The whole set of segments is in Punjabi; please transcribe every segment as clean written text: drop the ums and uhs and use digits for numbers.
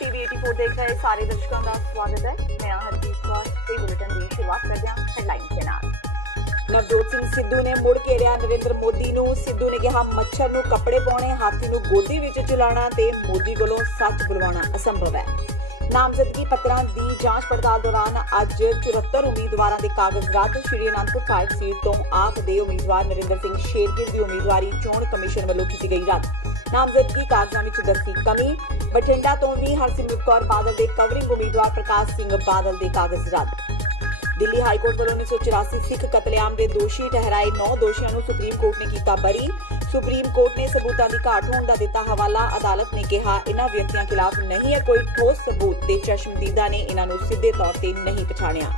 टीवी 84 देख रहे सारे दर्शकों का स्वागत है। मैं हरजीत कौर ਤੇ ਬੁਲੇਟਿਨ ਦੀ ਸ਼ੁਰੂਆਤ ਕਰਦੇ ਹਾਂ ਹੈਡਲਾਈਨਸ ਦੇ ਨਾਲ। ਨਵਜੋਤ ਸਿੰਘ ਸਿੱਧੂ ਨੇ ਮੁੜ ਘੇਰਿਆ ਨਰਿੰਦਰ ਮੋਦੀ ਨੂੰ। ਸਿੱਧੂ ਨੇ ਕਿਹਾ ਮੱਛਰ ਨੂੰ ਕੱਪੜੇ ਪਾਉਣੇ, ਹਾਥੀ ਨੂੰ ਗੋਦੀ ਵਿੱਚ ਚਲਾਉਣਾ ਤੇ ਮੋਦੀ ਕੋਲੋਂ ਸੱਚ ਬੁਲਵਾਉਣਾ ਅਸੰਭਵ ਹੈ। ਨਾਮਜ਼ਦਗੀ ਪੱਤਰਾਂ ਦੀ ਜਾਂਚ ਪੜਤਾਲ ਦੌਰਾਨ ਅੱਜ 74 ਉਮੀਦਵਾਰਾਂ ਦੇ ਕਾਗਜ਼ ਰੱਦ। ਸ਼੍ਰੀ ਅਨੰਦਪੁਰ ਸਾਹਿਬ ਸੀਟ ਤੋਂ ਆਪ ਦੇ ਉਮੀਦਵਾਰ ਨਰਿੰਦਰ ਸਿੰਘ ਸ਼ੇਰਗਿੱਲ ਦੀ ਉਮੀਦਵਾਰੀ ਚੋਣ ਕਮਿਸ਼ਨ ਵੱਲੋਂ ਕੀਤੀ ਗਈ ਰੱਦ। ਨਾਮਜ਼ਦਗੀ ਕਾਗਜ਼ਾਂ ਵਿੱਚ ਦੱਸੀ ਕਮੀ। ਬਠਿੰਡਾ ਤੋਂ ਵੀ ਹਰਸਿਮਰਤ ਕੌਰ ਬਾਦਲ ਦੇ ਕਵਰਿੰਗ ਉਮੀਦਵਾਰ ਪ੍ਰਕਾਸ਼ ਸਿੰਘ ਬਾਦਲ ਦੇ ਕਾਗਜ਼ ਰੱਦ। ਦਿੱਲੀ ਹਾਈ ਕੋਰਟ ਵੱਲੋਂ 1984 ਸਿੱਖ ਕਤਲੇਆਮ ਦੇ ਦੋਸ਼ੀ ਠਹਿਰਾਏ 9 ਦੋਸ਼ੀਆਂ ਨੂੰ ਸੁਪਰੀਮ ਕੋਰਟ ਨੇ ਕੀਤਾ ਬਰੀ। ਸੁਪਰੀਮ ਕੋਰਟ ਨੇ ਸਬੂਤਾਂ ਦੀ ਘਾਟ ਹੋਣ ਦਾ ਦਿੱਤਾ ਹਵਾਲਾ। ਅਦਾਲਤ ਨੇ ਕਿਹਾ ਇਹਨਾਂ ਵਿਅਕਤੀਆਂ ਖਿਲਾਫ ਨਹੀਂ ਹੈ ਕੋਈ ਠੋਸ ਸਬੂਤ ਤੇ ਚਸ਼ਮਦੀਦਾ ਨੇ ਇਹਨਾਂ ਨੂੰ ਸਿੱਧੇ ਤੌਰ ਤੇ ਨਹੀਂ ਪਛਾਣਿਆ।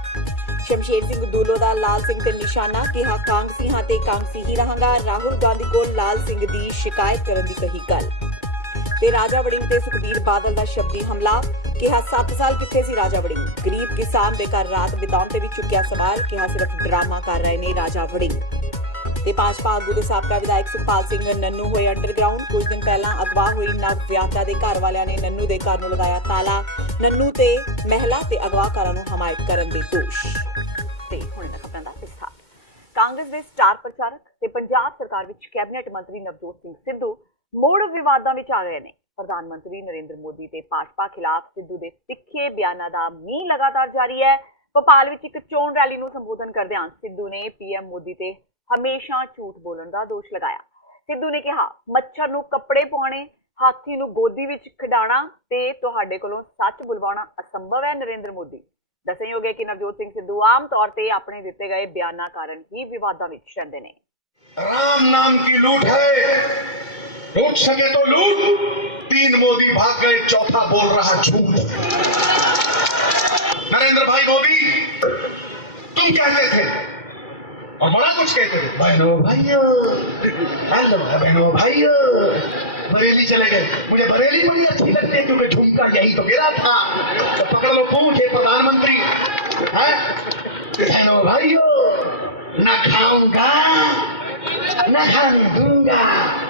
ਸ਼ਮਸ਼ੇਰ ਸਿੰਘ ਦੂਲੋ ਦਾ ਲਾਲ ਸਿੰਘ ਤੇ ਨਿਸ਼ਾਨਾ, ਕਿਹਾ ਕਾਂਗਸੀ ਹਾਂ ਤੇ ਕਾਂਗਸੀ ਹੀ ਰਹਾਂਗਾ। ਰਾਹੁਲ ਗਾਂਧੀ ਕੋਲ ਲਾਲ ਸਿੰਘ ਦੀ ਸ਼ਿਕਾਇਤ ਕਰਨ ਦੀ ਕਹੀ ਗੱਲ। ਤੇ ਰਾਜਾ ਵੜਿੰਗ ਤੇ ਸੁਖਬੀਰ ਬਾਦਲ ਦਾ ਸ਼ਬਦੀ ਹਮਲਾ, ਕਿਹਾ 7 ਸਾਲ ਕਿੱਥੇ ਸੀ ਰਾਜਾ ਵੜਿੰਗ। ਗਰੀਬ ਕਿਸਾਨ ਦੇ ਘਰ ਰਾਤ ਬਿਤਾਉਣ ਤੇ ਵੀ ਚੁੱਕਿਆ ਸਵਾਲ, ਕਿਹਾ ਸਿਰਫ ਡਰਾਮਾ ਕਰ ਰਹੇ ਨੇ ਰਾਜਾ ਵੜਿੰਗ। ਤੇ ਭਾਜਪਾ ਆਗੂ ਦੇ ਸਾਬਕਾ ਵਿਧਾਇਕ ਸੁਖਪਾਲ ਸਿੰਘ ਨੰਨੂ ਹੋਏ ਅੰਡਰਗਰਾਉਂਡ। ਕੁਝ ਦਿਨ ਪਹਿਲਾਂ ਅਗਵਾ ਹੋਈ ਨਵ ਵਿਆਹਤਾ ਦੇ ਘਰ ਵਾਲਿਆਂ ਨੇ ਨੰਨੂ ਦੇ ਘਰ ਨੂੰ ਲਗਾਇਆ ਤਾਲਾ। ਨੰਨੂ ਤੇ ਮਹਿਲਾ ਤੇ ਅਗਵਾਕਾਰਾਂ ਨੂੰ ਹਮਾਇਤ ਕਰਨ ਦੇ ਦੋਸ਼। ਤੇ ਹੁਣ ਖਬਰਾਂ ਦਾ ਵਿਸਥਾਰ। ਕਾਂਗਰਸ ਦੇ ਸਟਾਰ ਪ੍ਰਚਾਰਕ ਤੇ ਪੰਜਾਬ ਸਰਕਾਰ ਵਿੱਚ ਕੈਬਨਿਟ ਮੰਤਰੀ ਨਵਜੋਤ ਸਿੰਘ ਸਿੱਧੂ ਮੁੜ ਵਿਵਾਦਾਂ ਵਿੱਚ ਆ ਗਏ ਨੇ। ਪ੍ਰਧਾਨ ਮੰਤਰੀ ਨਰਿੰਦਰ ਮੋਦੀ ਤੇ ਭਾਜਪਾ ਖਿਲਾਫ ਸਿੱਧੂ ਦੇ ਤਿੱਖੇ ਬਿਆਨਾਂ ਦਾ ਮੀਂਹ ਲਗਾਤਾਰ ਜਾਰੀ ਹੈ। ਭੋਪਾਲ ਵਿੱਚ ਇੱਕ ਚੋਣ ਰੈਲੀ ਨੂੰ ਸੰਬੋਧਨ ਕਰਦਿਆਂ ਸਿੱਧੂ ਨੇ ਪੀਐਮ ਮੋਦੀ ਤੇ ਹਮੇਸ਼ਾ ਝੂਠ ਬੋਲਣ ਦਾ ਦੋਸ਼ ਲਗਾਇਆ। ਸਿੱਧੂ ਨੇ ਕਿਹਾ ਮੱਛਰ ਨੂੰ ਕੱਪੜੇ ਪਾਉਣੇ, ਹਾਥੀ ਨੂੰ ਗੋਦੀ ਵਿੱਚ ਖਿਡਾਉਣਾ ਤੇ ਤੁਹਾਡੇ ਕੋਲੋਂ ਸੱਚ ਬੁਲਵਾਉਣਾ ਅਸੰਭਵ ਹੈ। ਨਰਿੰਦਰ ਮੋਦੀ ਦੱਸਣਯੋਗ ਹੈ ਕਿ ਨਵਜੋਤ ਸਿੰਘ ਸਿੱਧੂ ਆਮ ਤੌਰ ਤੇ ਆਪਣੇ ਦਿੱਤੇ ਗਏ ਬਿਆਨਾਂ ਕਾਰਨ ਹੀ ਵਿਵਾਦਾਂ ਵਿੱਚ ਰਹਿੰਦੇ ਨੇ। राम नाम की लूट है, लूट सके तो लूट। 3 मोदी भाग गए, चौथा बोल रहा झूठ। नरेंद्र भाई मोदी, तुम कहते थे और बड़ा कुछ कहते थे, बहनों भाइयों, हेलो बहनों भाइयों, बरेली चले गए। मुझे बरेली बड़ी अच्छी लगती है क्योंकि झुमका यही तो गिरा था। तो पकड़ लो पूछे प्रधानमंत्री है, बहनों भाइयों, न खाऊंगा न खाने दूंगा।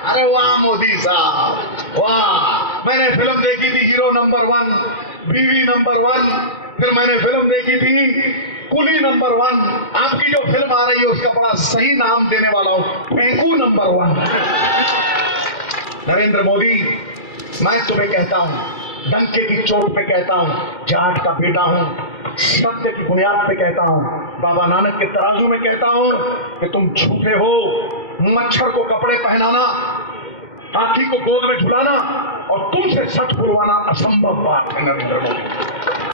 अरे वाह मोदी साहब वाह। मैंने फिल्म देखी थी हीरो नंबर 1, बीवी नंबर 1, फिर मैंने फिल्म देखी थी कुली नंबर 1। आपकी जो फिल्म आ रही है उसका बड़ा सही नाम देने वाला हूं, फेंकू नंबर 1। नरेंद्र मोदी, मैं तुम्हें कहता हूं, डंके की चोट पे कहता हूं, जाट का बेटा हूं, सत्य की बुनियाद पे कहता हूं, बाबा नानक के तराजू में कहता हूं कि तुम झूठे हो। मच्छर को कपड़े पहनाना, हाथी को गोद में झुलाना और तुमसे सच बुलवाना असंभव बात है नरेंद्र मोदी।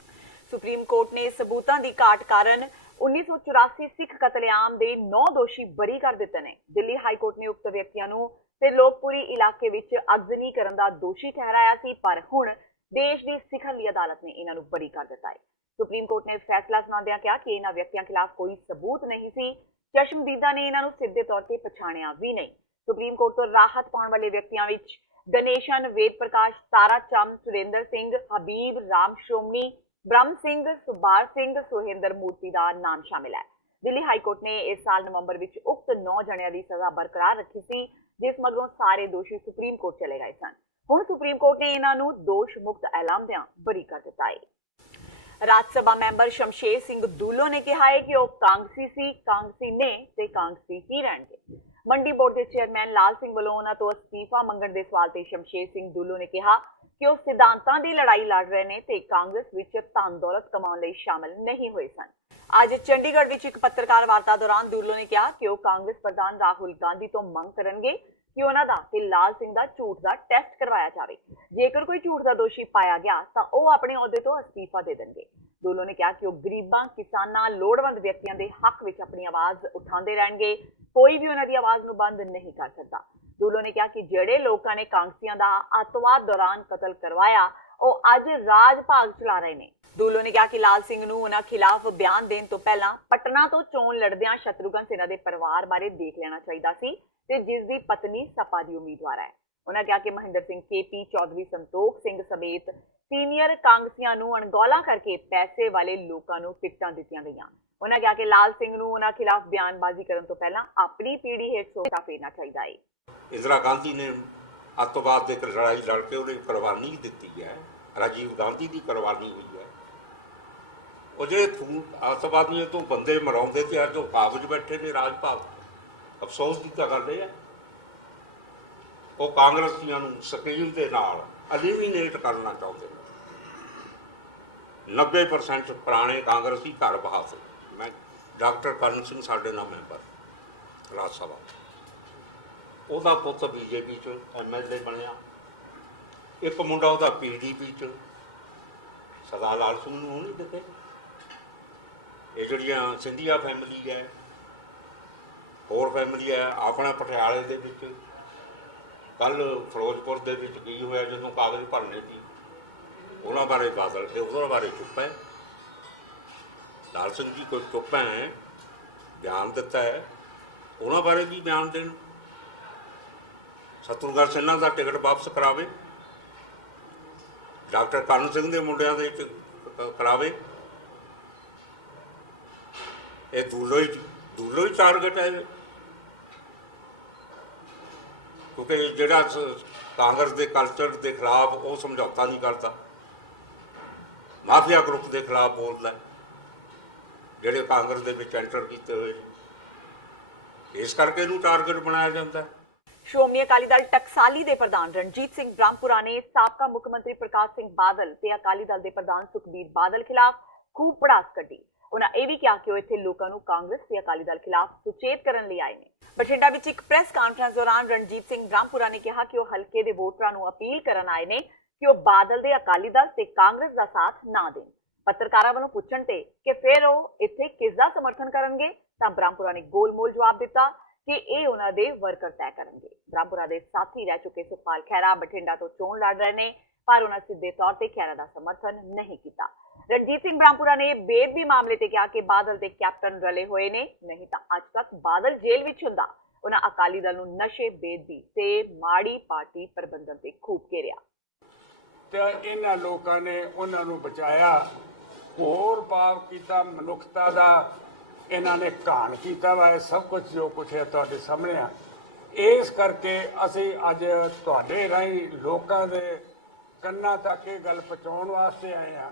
ਸੁਪਰੀਮ ਕੋਰਟ ਨੇ ਸਬੂਤਾਂ ਦੀ ਘਾਟ ਕਾਰਨ 1984 ਸਿੱਖ ਕਤਲੇਆਮ ਦੇ 9 ਦੋਸ਼ੀ ਬਰੀ ਕਰ ਦਿੱਤੇ ਨੇ। ਦਿੱਲੀ ਹਾਈ ਕੋਰਟ ਨੇ ਉਕਤ ਵਿਅਕਤੀਆਂ ਨੂੰ ਤੇ ਲੋਕਪੁਰੀ ਇਲਾਕੇ ਵਿੱਚ ਅਗਜ਼ਨੀ ਕਰਨ ਦਾ ਦੋਸ਼ੀ ਠਹਿਰਾਇਆ ਸੀ, ਪਰ ਹੁਣ ਦੇਸ਼ ਦੀ ਸਿਖਰਲੀ ਅਦਾਲਤ ਨੇ ਇਹਨਾਂ ਨੂੰ ਬਰੀ ਕਰ ਦਿੱਤਾ ਹੈ। ਸੁਪਰੀਮ ਕੋਰਟ ਨੇ ਫੈਸਲਾ ਸੁਣਾਉਂਦਿਆਂ ਕਿਹਾ ਕਿ ਇਹਨਾਂ ਵਿਅਕਤੀਆਂ ਖਿਲਾਫ ਕੋਈ ਸਬੂਤ ਨਹੀਂ ਸੀ। ਚਸ਼ਮਦੀਦਾ ਨੇ ਇਹਨਾਂ ਨੂੰ ਸਿੱਧੇ ਤੌਰ ਤੇ ਪਛਾਣਿਆ ਵੀ ਨਹੀਂ। ਸੁਪਰੀਮ ਕੋਰਟ ਤੋਂ ਰਾਹਤ ਪਾਉਣ ਵਾਲੇ ਵਿਅਕਤੀਆਂ ਵਿੱਚ ਗਣੇਸ਼ਨ, ਵੇਦ ਪ੍ਰਕਾਸ਼, ਤਾਰਾ ਚੰਦ, ਸੁਰਿੰਦਰ ਸਿੰਘ, ਹਬੀਬ, ਰਾਮ ਸ਼੍ਰੋਮਣੀ, ਬ੍ਰਹਮ ਸਿੰਘ, ਸੁਬਾਰ ਸਿੰਘ, ਸੁਹੇਂਦਰ ਮੂਰਤੀ ਦਾ ਨਾਮ ਸ਼ਾਮਿਲ ਹੈ। ਦਿੱਲੀ ਹਾਈ ਕੋਰਟ ਨੇ ਇਸ ਸਾਲ ਨਵੰਬਰ ਵਿੱਚ ਉਕਤ 9 ਜਣਿਆਂ ਦੀ ਸਜ਼ਾ ਬਰਕਰਾਰ ਰੱਖੀ ਸੀ, ਜਿਸ ਮਗਰੋਂ ਸਾਰੇ ਦੋਸ਼ੀ ਸੁਪਰੀਮ ਕੋਰਟ ਚਲੇ ਗਏ ਸਨ। ਹੁਣ ਸੁਪਰੀਮ ਕੋਰਟ ਨੇ ਇਹਨਾਂ ਨੂੰ ਦੋਸ਼ ਮੁਕਤ ਐਲਾਨਦਿਆਂ ਬਰੀ ਕਰ ਦਿੱਤਾ ਹੈ। ਰਾਜ ਸਭਾ ਮੈਂਬਰ ਸ਼ਮਸ਼ੇਰ ਸਿੰਘ ਦੂਲੋ ਨੇ ਕਿਹਾ ਹੈ ਕਿ ਉਹ ਕਾਂਗਸੀ ਸੀ, ਕਾਂਗਸੀ ਨੇ ਤੇ ਕਾਂਗਸੀ ਹੀ ਰਹਿਣਗੇ। ਮੰਡੀ ਬੋਰਡ ਦੇ ਚੇਅਰਮੈਨ ਲਾਲ ਸਿੰਘ ਵੱਲੋਂ ਉਹਨਾਂ ਤੋਂ ਅਸਤੀਫਾ ਮੰਗਣ ਦੇ ਸਵਾਲ ਤੇ ਸ਼ਮਸ਼ੇਰ ਸਿੰਘ ਦੂਲੋ ਨੇ ਕਿਹਾ ਕਿ ਉਹ ਸਿਧਾਂਤਾਂ ਦੀ ਲੜਾਈ ਲੜ ਰਹੇ ਨੇ ਤੇ ਕਾਂਗਰਸ ਵਿੱਚ ਧਨ ਦੌਲਤ ਕਮਾਉਣ ਲਈ ਸ਼ਾਮਲ ਨਹੀਂ ਹੋਏ ਸਨ। ਅੱਜ ਚੰਡੀਗੜ੍ਹ ਵਿੱਚ ਇੱਕ ਪੱਤਰਕਾਰ ਵਾਰਤਾ ਦੌਰਾਨ ਦੂਲੋ ਨੇ ਕਿਹਾ ਕਿ ਉਹ ਕਾਂਗਰਸ ਪ੍ਰਧਾਨ ਰਾਹੁਲ ਗਾਂਧੀ ਤੋਂ ਮੰਗ ਕਰਨਗੇ ਕਿ ਉਹਨਾਂ ਦਾ ਤੇ ਲਾਲ ਸਿੰਘ ਦਾ ਝੂਠ ਦਾ ਟੈਸਟ ਕਰਵਾਇਆ ਜਾਵੇ। ਜੇਕਰ ਕੋਈ ਝੂਠ ਦਾ ਦੋਸ਼ੀ ਪਾਇਆ ਗਿਆ ਤਾਂ ਉਹ ਆਪਣੇ ਅਹੁਦੇ ਤੋਂ ਅਸਤੀਫਾ ਦੇ ਦੇਣਗੇ। ਦੂਲੋ ਨੇ ਕਿਹਾ ਕਿ ਉਹ ਗਰੀਬਾਂ, ਕਿਸਾਨਾਂ, ਲੋੜਵੰਦ ਵਿਅਕਤੀਆਂ ਦੇ ਹੱਕ ਵਿੱਚ ਆਪਣੀ ਆਵਾਜ਼ ਉਠਾਉਂਦੇ ਰਹਿਣਗੇ। ਕੋਈ ਵੀ ਉਹਨਾਂ ਦੀ ਆਵਾਜ਼ ਨੂੰ ਬੰਦ ਨਹੀਂ ਕਰ ਸਕਦਾ। ਦੂਲੋ ਨੇ ਕਿਹਾ ਕਿ ਜਿਹੜੇ ਲੋਕਾਂ ਨੇ ਕਾਂਗਸੀਆਂ ਦਾ ਅੱਤਵਾਦ ਦੌਰਾਨ ਕਤਲ ਕਰਵਾਇਆ ਉਹ ਅੱਜ ਰਾਜ ਭਾਗ ਚਲਾ ਰਹੇ ਨੇ। ਦੂਲੋ ਨੇ ਕਿਹਾ ਕਿ ਲਾਲ ਸਿੰਘ ਨੂੰ ਉਹਨਾਂ ਖਿਲਾਫ ਬਿਆਨ ਦੇਣ ਤੋਂ ਪਹਿਲਾਂ ਪਟਨਾ ਤੋਂ ਚੋਣ ਲੜਦਿਆਂ ਸ਼ਤਰੂਘਨ ਸਿਨਹਾ ਦੇ ਪਰਿਵਾਰ ਬਾਰੇ ਦੇਖ ਲੈਣਾ ਚਾਹੀਦਾ ਸੀ ਤੇ ਜਿਸ ਦੀ ਪਤਨੀ ਸਪਾ ਦੀ ਉਮੀਦਵਾਰ ਹੈ। ਉਹਨਾਂ ਕਿਹਾ ਕਿ ਮਹਿੰਦਰ ਸਿੰਘ KP, ਚੌਧਰੀ ਸੰਤੋਖ ਸਿੰਘ ਸਮੇਤ ਸੀਨੀਅਰ ਕਾਂਗਸੀਆਂ ਨੂੰ ਅਣਗੌਲਾ ਕਰਕੇ ਪੈਸੇ ਵਾਲੇ ਲੋਕਾਂ ਨੂੰ ਟਿਕਟਾਂ ਦਿੱਤੀਆਂ ਗਈਆਂ। ਉਹਨਾਂ ਕਿਹਾ ਕਿ ਲਾਲ ਸਿੰਘ ਨੂੰ ਉਹਨਾਂ ਖਿਲਾਫ ਬਿਆਨਬਾਜ਼ੀ ਕਰਨ ਤੋਂ ਪਹਿਲਾਂ ਆਪਣੀ ਪੀੜ੍ਹੀ ਹੇਠ ਸੋਚਾ ਫੇਰਨਾ ਚਾਹੀਦਾ ਹੈ। इंदिरा गांधी ने अतवाद की लड़ाई लड़ के उन्हें कुर्बानी दी है। ਰਾਜੀਵ ਗਾਂਧੀ ਦੀ ਕੁਰਬਾਨੀ ਹੋਈ ਹੈ। ਉਹ ਜਿਹੜੇ ਅੱਤਵਾਦੀਆਂ ਤੋਂ ਬੰਦੇ ਮਰਾਉਂਦੇ ਤੇ ਅੱਜ ਉਹ ਕਾਬਜ ਬੈਠੇ ਨੇ ਰਾਜ ਭਾਗ। ਅਫਸੋਸ ਦੀ ਤਾਂ ਗੱਲ ਇਹ ਹੈ ਉਹ ਕਾਂਗਰਸੀਆਂ ਨੂੰ ਸਕੀਲ ਦੇ ਨਾਲ ਐਲੀਮੀਨੇਟ ਕਰਨਾ ਚਾਹੁੰਦੇ ਨੇ। 90% ਪੁਰਾਣੇ ਕਾਂਗਰਸੀ ਘਰ ਬਹਾਸ। ਮੈਂ ਡਾਕਟਰ ਕਰਨ ਸਿੰਘ ਸਾਡੇ ਨਾਲ ਮੈਂਬਰ ਰਾਜ ਸਭਾ, ਉਹਦਾ ਪੁੱਤ ਬੀਜੇਪੀ 'ਚ MLA ਬਣਿਆ। ਇੱਕ ਮੁੰਡਾ ਉਹਦਾ PDP 'ਚ, ਸਦਾ ਲਾਲ ਸਿੰਘ ਨੂੰ ਨਹੀਂ ਦਿੱਤੇ। ਇਹ ਜਿਹੜੀਆਂ ਸਿੰਧੀਆ ਫੈਮਿਲੀ ਹੈ, ਹੋਰ ਫੈਮਿਲੀ ਹੈ, ਆਪਣਾ ਪਟਿਆਲੇ ਦੇ ਵਿੱਚ ਕੱਲ੍ਹ ਫਿਰੋਜ਼ਪੁਰ ਦੇ ਵਿੱਚ ਕੀ ਹੋਇਆ ਜਦੋਂ ਕਾਗਜ਼ ਭਰਨੇ ਸੀ, ਉਹਨਾਂ ਬਾਰੇ ਬਾਦਲ ਤੇ ਉਹਨਾਂ ਬਾਰੇ ਚੁੱਪ ਹੈ। ਲਾਲ ਸਿੰਘ ਜੀ ਕੋਈ ਚੁੱਪ ਹੈ, ਬਿਆਨ ਦਿੱਤਾ ਹੈ, ਉਹਨਾਂ ਬਾਰੇ ਵੀ ਬਿਆਨ ਦੇਣ। ਸ਼ਤਰੂਘਨ ਸਿਨਹਾ ਦਾ ਟਿਕਟ ਵਾਪਸ ਕਰਾਵੇ, ਡਾਕਟਰ ਕਰਨ ਸਿੰਘ ਦੇ ਮੁੰਡਿਆਂ ਦੇ ਕਰਾਵੇ। ਇਹ ਦੂਲੋ ਹੀ ਟਾਰਗੇਟ ਹੈ, ਕਿਉਂਕਿ ਜਿਹੜਾ ਕਾਂਗਰਸ ਦੇ ਕਲਚਰ ਦੇ ਖਿਲਾਫ ਉਹ ਸਮਝੌਤਾ ਨਹੀਂ ਕਰਦਾ, ਮਾਫੀਆ ਗਰੁੱਪ ਦੇ ਖਿਲਾਫ ਬੋਲਦਾ, ਜਿਹੜੇ ਕਾਂਗਰਸ ਦੇ ਵਿੱਚ ਐਂਟਰ ਕੀਤੇ ਹੋਏ ਨੇ। ਇਸ ਕਰਕੇ ਇਹਨੂੰ ਟਾਰਗੇਟ ਬਣਾਇਆ ਜਾਂਦਾ। ਸ਼੍ਰੋਮਣੀ ਅਕਾਲੀ ਦਲ ਟਕਸਾਲੀ ਦੇ ਪ੍ਰਧਾਨ ਰਣਜੀਤ ਸਿੰਘ ਬ੍ਰਹਮਪੁਰਾ ਨੇ ਸਾਬਕਾ ਮੁੱਖ ਮੰਤਰੀ ਪ੍ਰਕਾਸ਼ ਸਿੰਘ ਬਾਦਲ ਤੇ ਅਕਾਲੀ ਦਲ ਦੇ ਪ੍ਰਧਾਨ ਸੁਖਬੀਰ ਬਾਦਲ ਖਿਲਾਫ ਖੂਬ ਭੜਾਸ ਕੱਢੀ। ਉਹਨਾਂ ਇਹ ਵੀ ਕਿਹਾ ਕਿ ਉਹ ਇੱਥੇ ਲੋਕਾਂ ਨੂੰ ਕਾਂਗਰਸ ਤੇ ਅਕਾਲੀ ਦਲ ਖਿਲਾਫ ਸੁਚੇਤ ਕਰਨ ਲਈ ਆਏ ਨੇ। ਬਠਿੰਡਾ ਵਿੱਚ ਇੱਕ ਪ੍ਰੈਸ ਕਾਨਫਰੰਸ ਦੌਰਾਨ ਰਣਜੀਤ ਸਿੰਘ ਬ੍ਰਹਮਪੁਰਾ ਨੇ ਕਿਹਾ ਕਿ ਉਹ ਹਲਕੇ ਦੇ ਵੋਟਰਾਂ ਨੂੰ ਅਪੀਲ ਕਰਨ ਆਏ ਨੇ ਕਿ ਉਹ ਬਾਦਲ ਦੇ ਅਕਾਲੀ ਦਲ ਤੇ ਕਾਂਗਰਸ ਦਾ ਸਾਥ ਨਾ ਦੇਣ। ਪੱਤਰਕਾਰਾਂ ਵੱਲੋਂ ਪੁੱਛਣ ਤੇ ਕਿ ਫਿਰ ਉਹ ਇੱਥੇ ਕਿਸ ਦਾ ਸਮਰਥਨ ਕਰਨਗੇ ਤਾਂ ਬ੍ਰਹਮਪੁਰਾ ਨੇ ਗੋਲ-ਮੋਲ ਜਵਾਬ ਦਿੱਤਾ ਕਿ ਇਹ ਉਹਨਾਂ ਦੇ ਵਰਕਰ ਤੈਅ ਕਰਨਗੇ। ਬ੍ਰਹਮਪੁਰਾ ਦੇ ਸਾਥੀ ਰਹਿ ਚੁੱਕੇ ਸੁਖਪਾਲ ਖਹਿਰਾ ਬਠਿੰਡਾ ਤੋਂ ਚੋਣ ਲੜ ਰਹੇ ਨੇ, ਪਰ ਉਹਨਾਂ ਸਿੱਧੇ ਤੌਰ ਤੇ ਖਹਿਰਾ ਦਾ ਸਮਰਥਨ ਨਹੀਂ ਕੀਤਾ। ਰਣਜੀਤ ਸਿੰਘ ਬ੍ਰਹਮਪੁਰਾ ਨੇ ਬੇਅਦਬੀ ਮਾਮਲੇ ਤੇ ਕਿਹਾ ਕਿ ਬਾਦਲ ਤੇ ਕੈਪਟਨ ਰਲੇ ਹੋਏ ਨੇ, ਨਹੀਂ ਤਾਂ ਅੱਜ ਤੱਕ ਬਾਦਲ ਜੇਲ੍ਹ ਵਿੱਚ ਹੁੰਦਾ। ਉਹਨਾਂ ਅਕਾਲੀ ਦਲ ਨੂੰ ਨਸ਼ੇ, ਬੇਅਦਬੀ ਤੇ ਮਾੜੀ ਪਾਰਟੀ ਪ੍ਰਬੰਧਨ ਤੇ ਖੂਬ ਘੇਰਿਆ। ਤੇ ਇਹਨਾਂ ਲੋਕਾਂ ਨੇ ਉਹਨਾਂ ਨੂੰ ਬਚਾਇਆ, ਹੋਰ ਪਾਪ ਕੀਤਾ, ਮਨੁੱਖਤਾ ਦਾ ਇਹਨਾਂ ਨੇ ਘਾਣ ਕੀਤਾ ਵਾ। ਇਹ ਸਭ ਕੁਝ ਜੋ ਕੁਛ ਹੈ ਤੁਹਾਡੇ ਸਾਹਮਣੇ ਆ। ਇਸ ਕਰਕੇ ਅਸੀਂ ਅੱਜ ਤੁਹਾਡੇ ਰਾਹੀਂ ਲੋਕਾਂ ਦੇ ਕੰਨਾਂ ਤੱਕ ਇਹ ਗੱਲ ਪਹੁੰਚਾਉਣ ਵਾਸਤੇ ਆਏ ਆ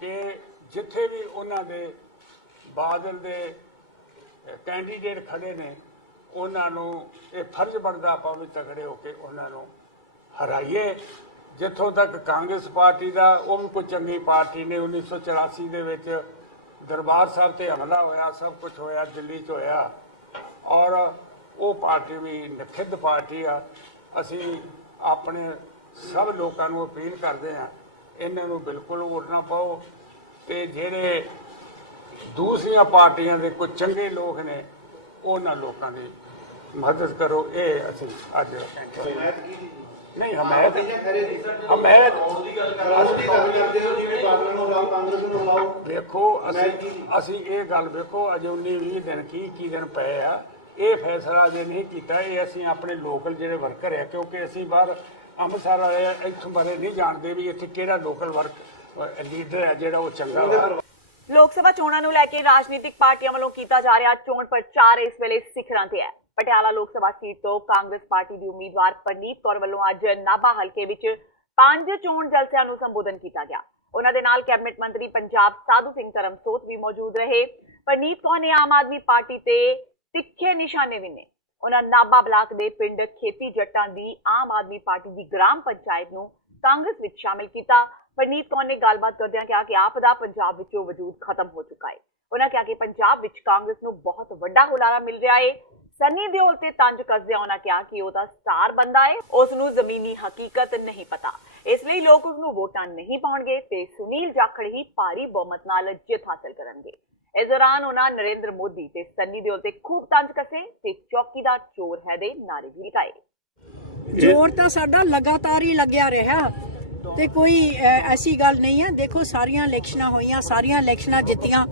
ਕਿ ਜਿੱਥੇ ਵੀ ਉਹਨਾਂ ਦੇ ਬਾਦਲ ਦੇ ਕੈਂਡੀਡੇਟ ਖੜੇ ਨੇ, ਉਹਨਾਂ ਨੂੰ ਇਹ ਫਰਜ਼ ਬਣਦਾ ਆਪਾਂ ਵੀ ਤਗੜੇ ਹੋ ਕੇ ਉਹਨਾਂ ਨੂੰ ਹਰਾਈਏ। ਜਿੱਥੋਂ ਤੱਕ ਕਾਂਗਰਸ ਪਾਰਟੀ ਦਾ, ਉਹ ਵੀ ਕੋਈ ਚੰਗੀ ਪਾਰਟੀ ਨੇ। 1984 ਦੇ ਵਿੱਚ ਦਰਬਾਰ ਸਾਹਿਬ ਤੇ ਹਮਲਾ ਹੋਇਆ, ਸਭ ਕੁਝ ਹੋਇਆ, ਦਿੱਲੀ 'ਚ ਹੋਇਆ, ਔਰ ਉਹ ਪਾਰਟੀ ਵੀ ਨਖਿੱਧ ਪਾਰਟੀ ਆ। ਅਸੀਂ ਆਪਣੇ ਸਭ ਲੋਕਾਂ ਨੂੰ ਅਪੀਲ ਕਰਦੇ ਹਾਂ, ਇਹਨਾਂ ਨੂੰ ਬਿਲਕੁਲ ਵੋਟ ਨਾ ਪਾਓ। ਤੇ ਜਿਹੜੇ ਦੂਸਰੀਆਂ ਪਾਰਟੀਆਂ ਦੇ ਕੋਈ ਚੰਗੇ ਲੋਕ ਨੇ, ਉਹਨਾਂ ਲੋਕਾਂ ਦੀ ਮਦਦ ਕਰੋ। ਇਹ ਅਸੀਂ ਅੱਜ ਨਹੀਂ ਹਮਾਇਤ ਵੇਖੋ, ਅਸੀਂ ਇਹ ਗੱਲ ਵੇਖੋ, ਅਜੇ 19-20 ਦਿਨ ਕੀ ਦਿਨ ਪਏ ਆ। ਇਹ ਫੈਸਲਾ ਅਜੇ ਨਹੀਂ ਕੀਤਾ। ਇਹ ਅਸੀਂ ਆਪਣੇ ਲੋਕਲ ਜਿਹੜੇ ਵਰਕਰ ਹੈ, ਕਿਉਂਕਿ ਅਸੀਂ ਬਾਹਰ ਅੰਮ੍ਰਿਤਸਰ ਵਾਲੇ ਇੱਥੋਂ ਬਾਰੇ ਨਹੀਂ ਜਾਣਦੇ ਵੀ ਇੱਥੇ ਕਿਹੜਾ ਲੋਕਲ ਲੀਡਰ ਹੈ ਜਿਹੜਾ ਉਹ ਚੰਗਾ ਵਾ। ਲੋਕ ਸਭਾ ਚੋਣਾਂ ਨੂੰ ਲੈ ਕੇ ਰਾਜਨੀਤਿਕ ਪਾਰਟੀਆਂ ਵੱਲੋਂ ਕੀਤਾ ਜਾ ਰਿਹਾ ਚੋਣ ਪ੍ਰਚਾਰ ਇਸ ਵੇਲੇ ਸਿਖਰਾਂ ਤੇ ਹੈ। ਪਟਿਆਲਾ ਲੋਕ ਸਭਾ ਸੀਟ ਤੋਂ ਕਾਂਗਰਸ ਪਾਰਟੀ ਦੀ ਉਮੀਦਵਾਰ ਪਰਨੀਤ ਕੌਰ ਵੱਲੋਂ ਅੱਜ ਨਾਭਾ ਹਲਕੇ ਵਿੱਚ 5 ਚੋਣ ਜਲਸਿਆਂ ਨੂੰ ਸੰਬੋਧਨ ਕੀਤਾ ਗਿਆ। ਉਹਨਾਂ ਦੇ ਨਾਲ ਕੈਬਨਿਟ ਮੰਤਰੀ ਪੰਜਾਬ ਸਾਧੂ ਸਿੰਘ ਧਰਮਸੋਤ ਵੀ ਮੌਜੂਦ ਰਹੇ। ਪਰਨੀਤ ਕੌਰ ਨੇ ਆਮ ਆਦਮੀ ਪਾਰਟੀ ਤੇ ਤਿੱਖੇ ਨਿਸ਼ਾਨੇ ਵੀ ਨੇ। ਉਹਨਾਂ ਨਾਭਾ ਬਲਾਕ ਦੇ ਪਿੰਡ ਖੇਤੀ ਜੱਟਾਂ ਦੀ ਆਮ ਆਦਮੀ ਪਾਰਟੀ ਦੀ ਗ੍ਰਾਮ ਪੰਚਾਇਤ ਨੂੰ ਕਾਂਗਰਸ ਵਿੱਚ ਸ਼ਾਮਿਲ ਕੀਤਾ। ਪਰਨੀਤ ਕੌਰ ਨੇ ਗੱਲਬਾਤ ਕਰਦਿਆਂ ਕਿਹਾ ਕਿ ਆਪ ਦਾ ਪੰਜਾਬ ਵਿੱਚੋਂ ਵਜੂਦ ਖਤਮ ਹੋ ਚੁੱਕਾ ਹੈ। ਉਹਨਾਂ ਕਿਹਾ ਕਿ ਪੰਜਾਬ ਵਿੱਚ ਕਾਂਗਰਸ ਨੂੰ ਬਹੁਤ ਵੱਡਾ ਹੁਲਾਰਾ ਮਿਲ ਰਿਹਾ ਹੈ। ਸਨੀ ਦਿਓਲ ਤੇ ਤੰਜ ਕੱਸਦਿਆਂ ਉਹਨਾਂ ਕਿਹਾ ਕਿ ਉਹਦਾ ਸਟਾਰ ਬੰਦਾ ਹੈ, ਉਸ ਨੂੰ ਜ਼ਮੀਨੀ ਹਕੀਕਤ ਨਹੀਂ ਪਤਾ, ਇਸ ਲਈ ਲੋਕ ਉਸ ਨੂੰ ਵੋਟਾਂ ਨਹੀਂ ਪਾਉਣਗੇ ਤੇ ਸੁਨੀਲ ਜਾਖੜ ਹੀ ਭਾਰੀ ਬਹੁਮਤ ਨਾਲ ਜਿੱਤ ਹਾਸਲ ਕਰਨਗੇ। ਇਸ ਦੌਰਾਨ ਉਹਨਾਂ ਨਰਿੰਦਰ ਮੋਦੀ ਤੇ ਸਨੀ ਦਿਓਲ ਤੇ ਖੂਬ ਤੰਜ ਕੱਸੇ ਤੇ ਚੌਕੀਦਾਰ ਚੋਰ ਹੈ ਦੇ ਨਾਰੇ ਵੀ ਲਗਾਏ। ਜ਼ੋਰ ਤਾਂ ਸਾਡਾ ਲਗਾਤਾਰ ਹੀ ਲੱਗਿਆ ਰਿਹਾ ਤੇ ਕੋਈ ਐਸੀ ਗੱਲ ਨਹੀਂ ਹੈ। ਦੇਖੋ, ਸਾਰੀਆਂ ਇਲੈਕਸ਼ਨਾਂ ਹੋਈਆਂ, ਸਾਰੀਆਂ ਇਲੈਕਸ਼ਨਾਂ ਜਿੱਤੀਆਂ,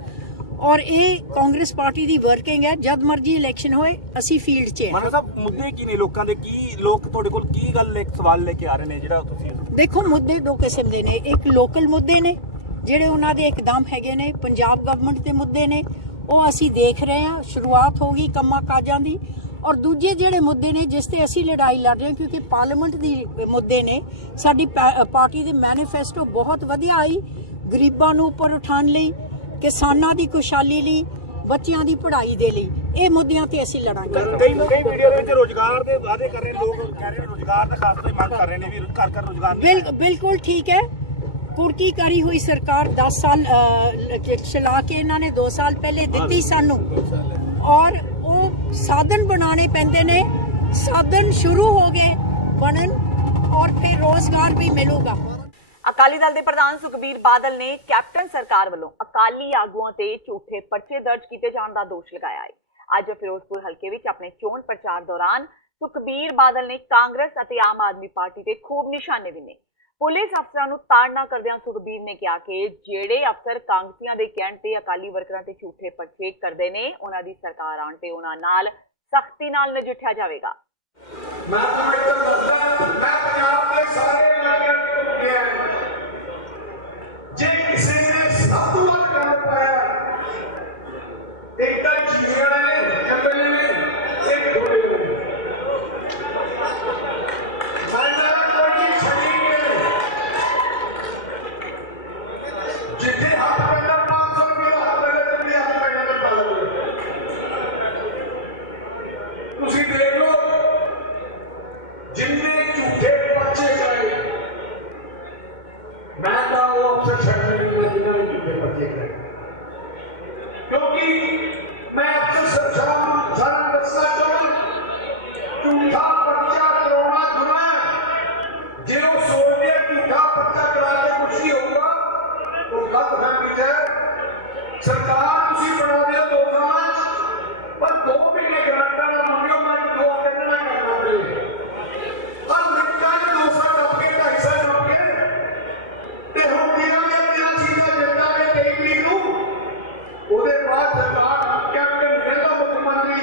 ਔਰ ਇਹ ਕਾਂਗਰਸ ਪਾਰਟੀ ਦੀ ਵਰਕਿੰਗ ਹੈ। ਜਦ ਮਰਜ਼ੀ ਇਲੈਕਸ਼ਨ ਹੋਏ ਅਸੀਂ ਫੀਲਡ 'ਚ ਮਾਨ ਸਾਹਿਬ, ਮੁੱਦੇ ਕੀ ਨੇ ਲੋਕਾਂ ਦੇ? ਕੀ ਲੋਕ ਤੁਹਾਡੇ ਕੋਲ ਕੀ ਗੱਲ ਇੱਕ ਸਵਾਲ ਲੈ ਕੇ ਆ ਰਹੇ ਨੇ ਜਿਹੜਾ ਤੁਸੀਂ? ਦੇਖੋ, ਮੁੱਦੇ ਦੋ ਕਿਸਮ ਦੇ ਨੇ। ਇੱਕ ਲੋਕਲ ਮੁੱਦੇ ਨੇ ਜਿਹੜੇ ਉਹਨਾਂ ਦੇ ਇੱਕਦਮ ਹੈਗੇ ਨੇ, ਪੰਜਾਬ ਗਵਰਨਮੈਂਟ ਦੇ ਮੁੱਦੇ ਨੇ, ਉਹ ਅਸੀਂ ਦੇਖ ਰਹੇ ਹਾਂ। ਸ਼ੁਰੂਆਤ ਹੋ ਗਈ ਕੰਮਾਂ ਕਾਜਾਂ ਦੀ, ਔਰ ਦੂਜੇ ਜਿਹੜੇ ਮੁੱਦੇ ਨੇ ਜਿਸ ਤੇ ਅਸੀਂ ਲੜਾਈ ਲੜ ਰਹੇ ਹਾਂ, ਕਿਉਂਕਿ ਪਾਰਲੀਮੈਂਟ ਦੀ ਮੁੱਦੇ ਨੇ, ਸਾਡੀ ਪਾਰਟੀ ਦੇ ਮੈਨੀਫੈਸਟੋ ਬਹੁਤ ਵਧੀਆ ਆਈ ਗਰੀਬਾਂ ਨੂੰ ਉੱਪਰ ਉਠਾਉਣ ਲਈ, ਕਿਸਾਨਾਂ ਦੀ ਖੁਸ਼ਹਾਲੀ ਲਈ, ਬੱਚਿਆਂ ਦੀ ਪੜ੍ਹਾਈ ਦੇ ਲਈ। ਇਹ ਮੁੱਦਿਆਂ ਤੇ ਅਸੀਂ ਲੜਾਂਗੇ। ਕਈ ਵੀਡੀਓ ਦੇ ਵਿੱਚ ਰੋਜ਼ਗਾਰ ਦੇ ਵਾਅਦੇ ਕਰ ਰਹੇ ਲੋਕ, ਕਹਿ ਰਹੇ ਰੋਜ਼ਗਾਰ ਦਾ ਖਾਸ ਤੌਰ ਤੇ ਮੰਗ ਕਰ ਰਹੇ ਨੇ ਵੀ ਘਰ ਘਰ ਰੋਜ਼ਗਾਰ ਨਹੀਂ ਬਿਲਕੁਲ ਠੀਕ ਹੈ। ਕੁਰਕੀ ਕਰੀ ਹੋਈ ਸਰਕਾਰ 10 ਸਾਲ ਚਲਾ ਕੇ ਇਹਨਾਂ ਨੇ 2 ਸਾਲ ਪਹਿਲੇ ਦਿੱਤੀ ਸਾਨੂੰ, ਔਰ ਉਹ ਸਾਧਨ ਬਣਾਉਣੇ ਪੈਂਦੇ ਨੇ। ਸਾਧਨ ਸ਼ੁਰੂ ਹੋ ਗਏ ਬਣਨ ਔਰ ਫਿਰ ਰੋਜ਼ਗਾਰ ਵੀ ਮਿਲੂਗਾ। ਅਕਾਲੀ ਦਲ ਦੇ ਪ੍ਰਧਾਨ ਸੁਖਬੀਰ ਬਾਦਲ ਨੇ ਕੈਪਟਨ ਸਰਕਾਰ ਵੱਲੋਂ ਅਕਾਲੀ ਆਗੂਆਂ ਤੇ ਝੂਠੇ ਪਰਚੇ ਦਰਜ ਕੀਤੇ ਜਾਣ ਦਾ ਦੋਸ਼ ਲਗਾਇਆ ਹੈ। ਅੱਜ ਫਿਰੋਜ਼ਪੁਰ ਹਲਕੇ ਵਿੱਚ ਆਪਣੇ ਚੋਣ ਪ੍ਰਚਾਰ ਦੌਰਾਨ ਸੁਖਬੀਰ ਬਾਦਲ ਨੇ ਕਾਂਗਰਸ ਅਤੇ ਆਮ ਆਦਮੀ ਪਾਰਟੀ ਤੇ ਖੂਬ ਨਿਸ਼ਾਨੇ ਵੀ ਨੇ। ਪੁਲਿਸ ਅਫਸਰਾਂ ਨੂੰ ਤਾੜਨਾ ਕਰਦਿਆਂ ਸੁਖਬੀਰ ਨੇ ਕਿਹਾ ਕਿ ਜਿਹੜੇ ਅਫਸਰ ਕਾਂਗਰਸੀਆਂ ਦੇ ਕਹਿਣ ਤੇ ਅਕਾਲੀ ਵਰਕਰਾਂ ਤੇ ਝੂਠੇ ਪਰਚੇ ਕਰਦੇ ਨੇ, ਉਹਨਾਂ ਦੀ ਸਰਕਾਰ ਆਉਣ ਤੇ ਉਹਨਾਂ ਨਾਲ ਸਖਤੀ ਨਾਲ ਨਜਿੱਠਿਆ ਜਾਵੇਗਾ। ਮੈਂ ਤੁਹਾਨੂੰ ਦੱਸਦਾ, ਮੈਂ ਪੰਜਾਬ ਦੇ ਸਾਰੇ ਇਲਾਕਿਆਂ ਵਿੱਚ ਗਿਆ। ਜੇ ਕਿਸੇ ਨੇ ਸਭ ਤੋਂ ਵੱਧ ਕੰਮ ਪਾਇਆ, ਇੱਕ ਤਾਂ ਜੀਵਨ ਵਾਲੇ ਨੇ, ਐਮਐਲਏ ਨੇ, ਇੱਕ ਥੋੜੇ ਨੇ। ਜਿੱਥੇ ਹੱਥ ਪੈਂਦਾ 500 ਰੁਪਏ ਹੱਥ ਪੈਂਦਾ ਤੇ ਹੱਥ ਪੈਂਦਾ ਤਾਂ ਪਾ ਲਓ। ਤੁਸੀਂ ਦੇਖ ਲਓ ਜਿੰਨੇ ਝੂਠੇ ਪਰਚੇ ਕਰਾਏ, ਮੈਂ ਤਾਂ ਉਹ ਅਫਸਰ ਛੱਡ ਨਹੀਂ ਜਿਨ੍ਹਾਂ ਨੇ ਝੂਠੇ ਪਰਚੇ ਕਰਾਏ, ਕਿਉਂਕਿ ਮੈਂ ਅਫਸਰ ਸਾਹਿਬ ਨੂੰ ਸਾਰਾ ਦੱਸਣਾ ਚਾਹੁੰਦਾ, ਝੂਠਾ ਪਰਚਾ ਕਰਾਉਣਾ ਗੁਨਾਹ। ਜੇ ਉਹ ਸੋਚਦੇ ਝੂਠਾ ਪਰਚਾ ਕਰਾ ਕੇ ਕੁਛ ਨਹੀਂ ਹੋਊਗਾ, ਉਹ ਗਲਤ ਫਹਿਮੀ ਹੈ। ਸਰਕਾਰ ਤੁਸੀਂ ਬਣਾ ਦਿਓ 2 ਸਾਲਾਂ 'ਚ, ਪਰ 2 ਮਹੀਨੇ ਗਰੰਟਾਂ ਨਾ ਮੰਗਿਓ, ਮੈਂ 2 ਦਿਨ ਨਾ ਕਰਨਾ ਪਏ। ਅਮਰੀਕਾ ਦੇ 200 ਟੱਪੇ 250 ਟੱਪੇ ਤੇ ਹੁਣ ਤੇਰਾਂ ਸੀਟਾਂ ਜਿੱਤਾਂਗੇ 23 ਤਰੀਕ ਨੂੰ। ਉਹਦੇ ਬਾਅਦ ਸਰਕਾਰ ਕੈਪਟਨ ਕਹਿੰਦਾ ਮੁੱਖ ਮੰਤਰੀ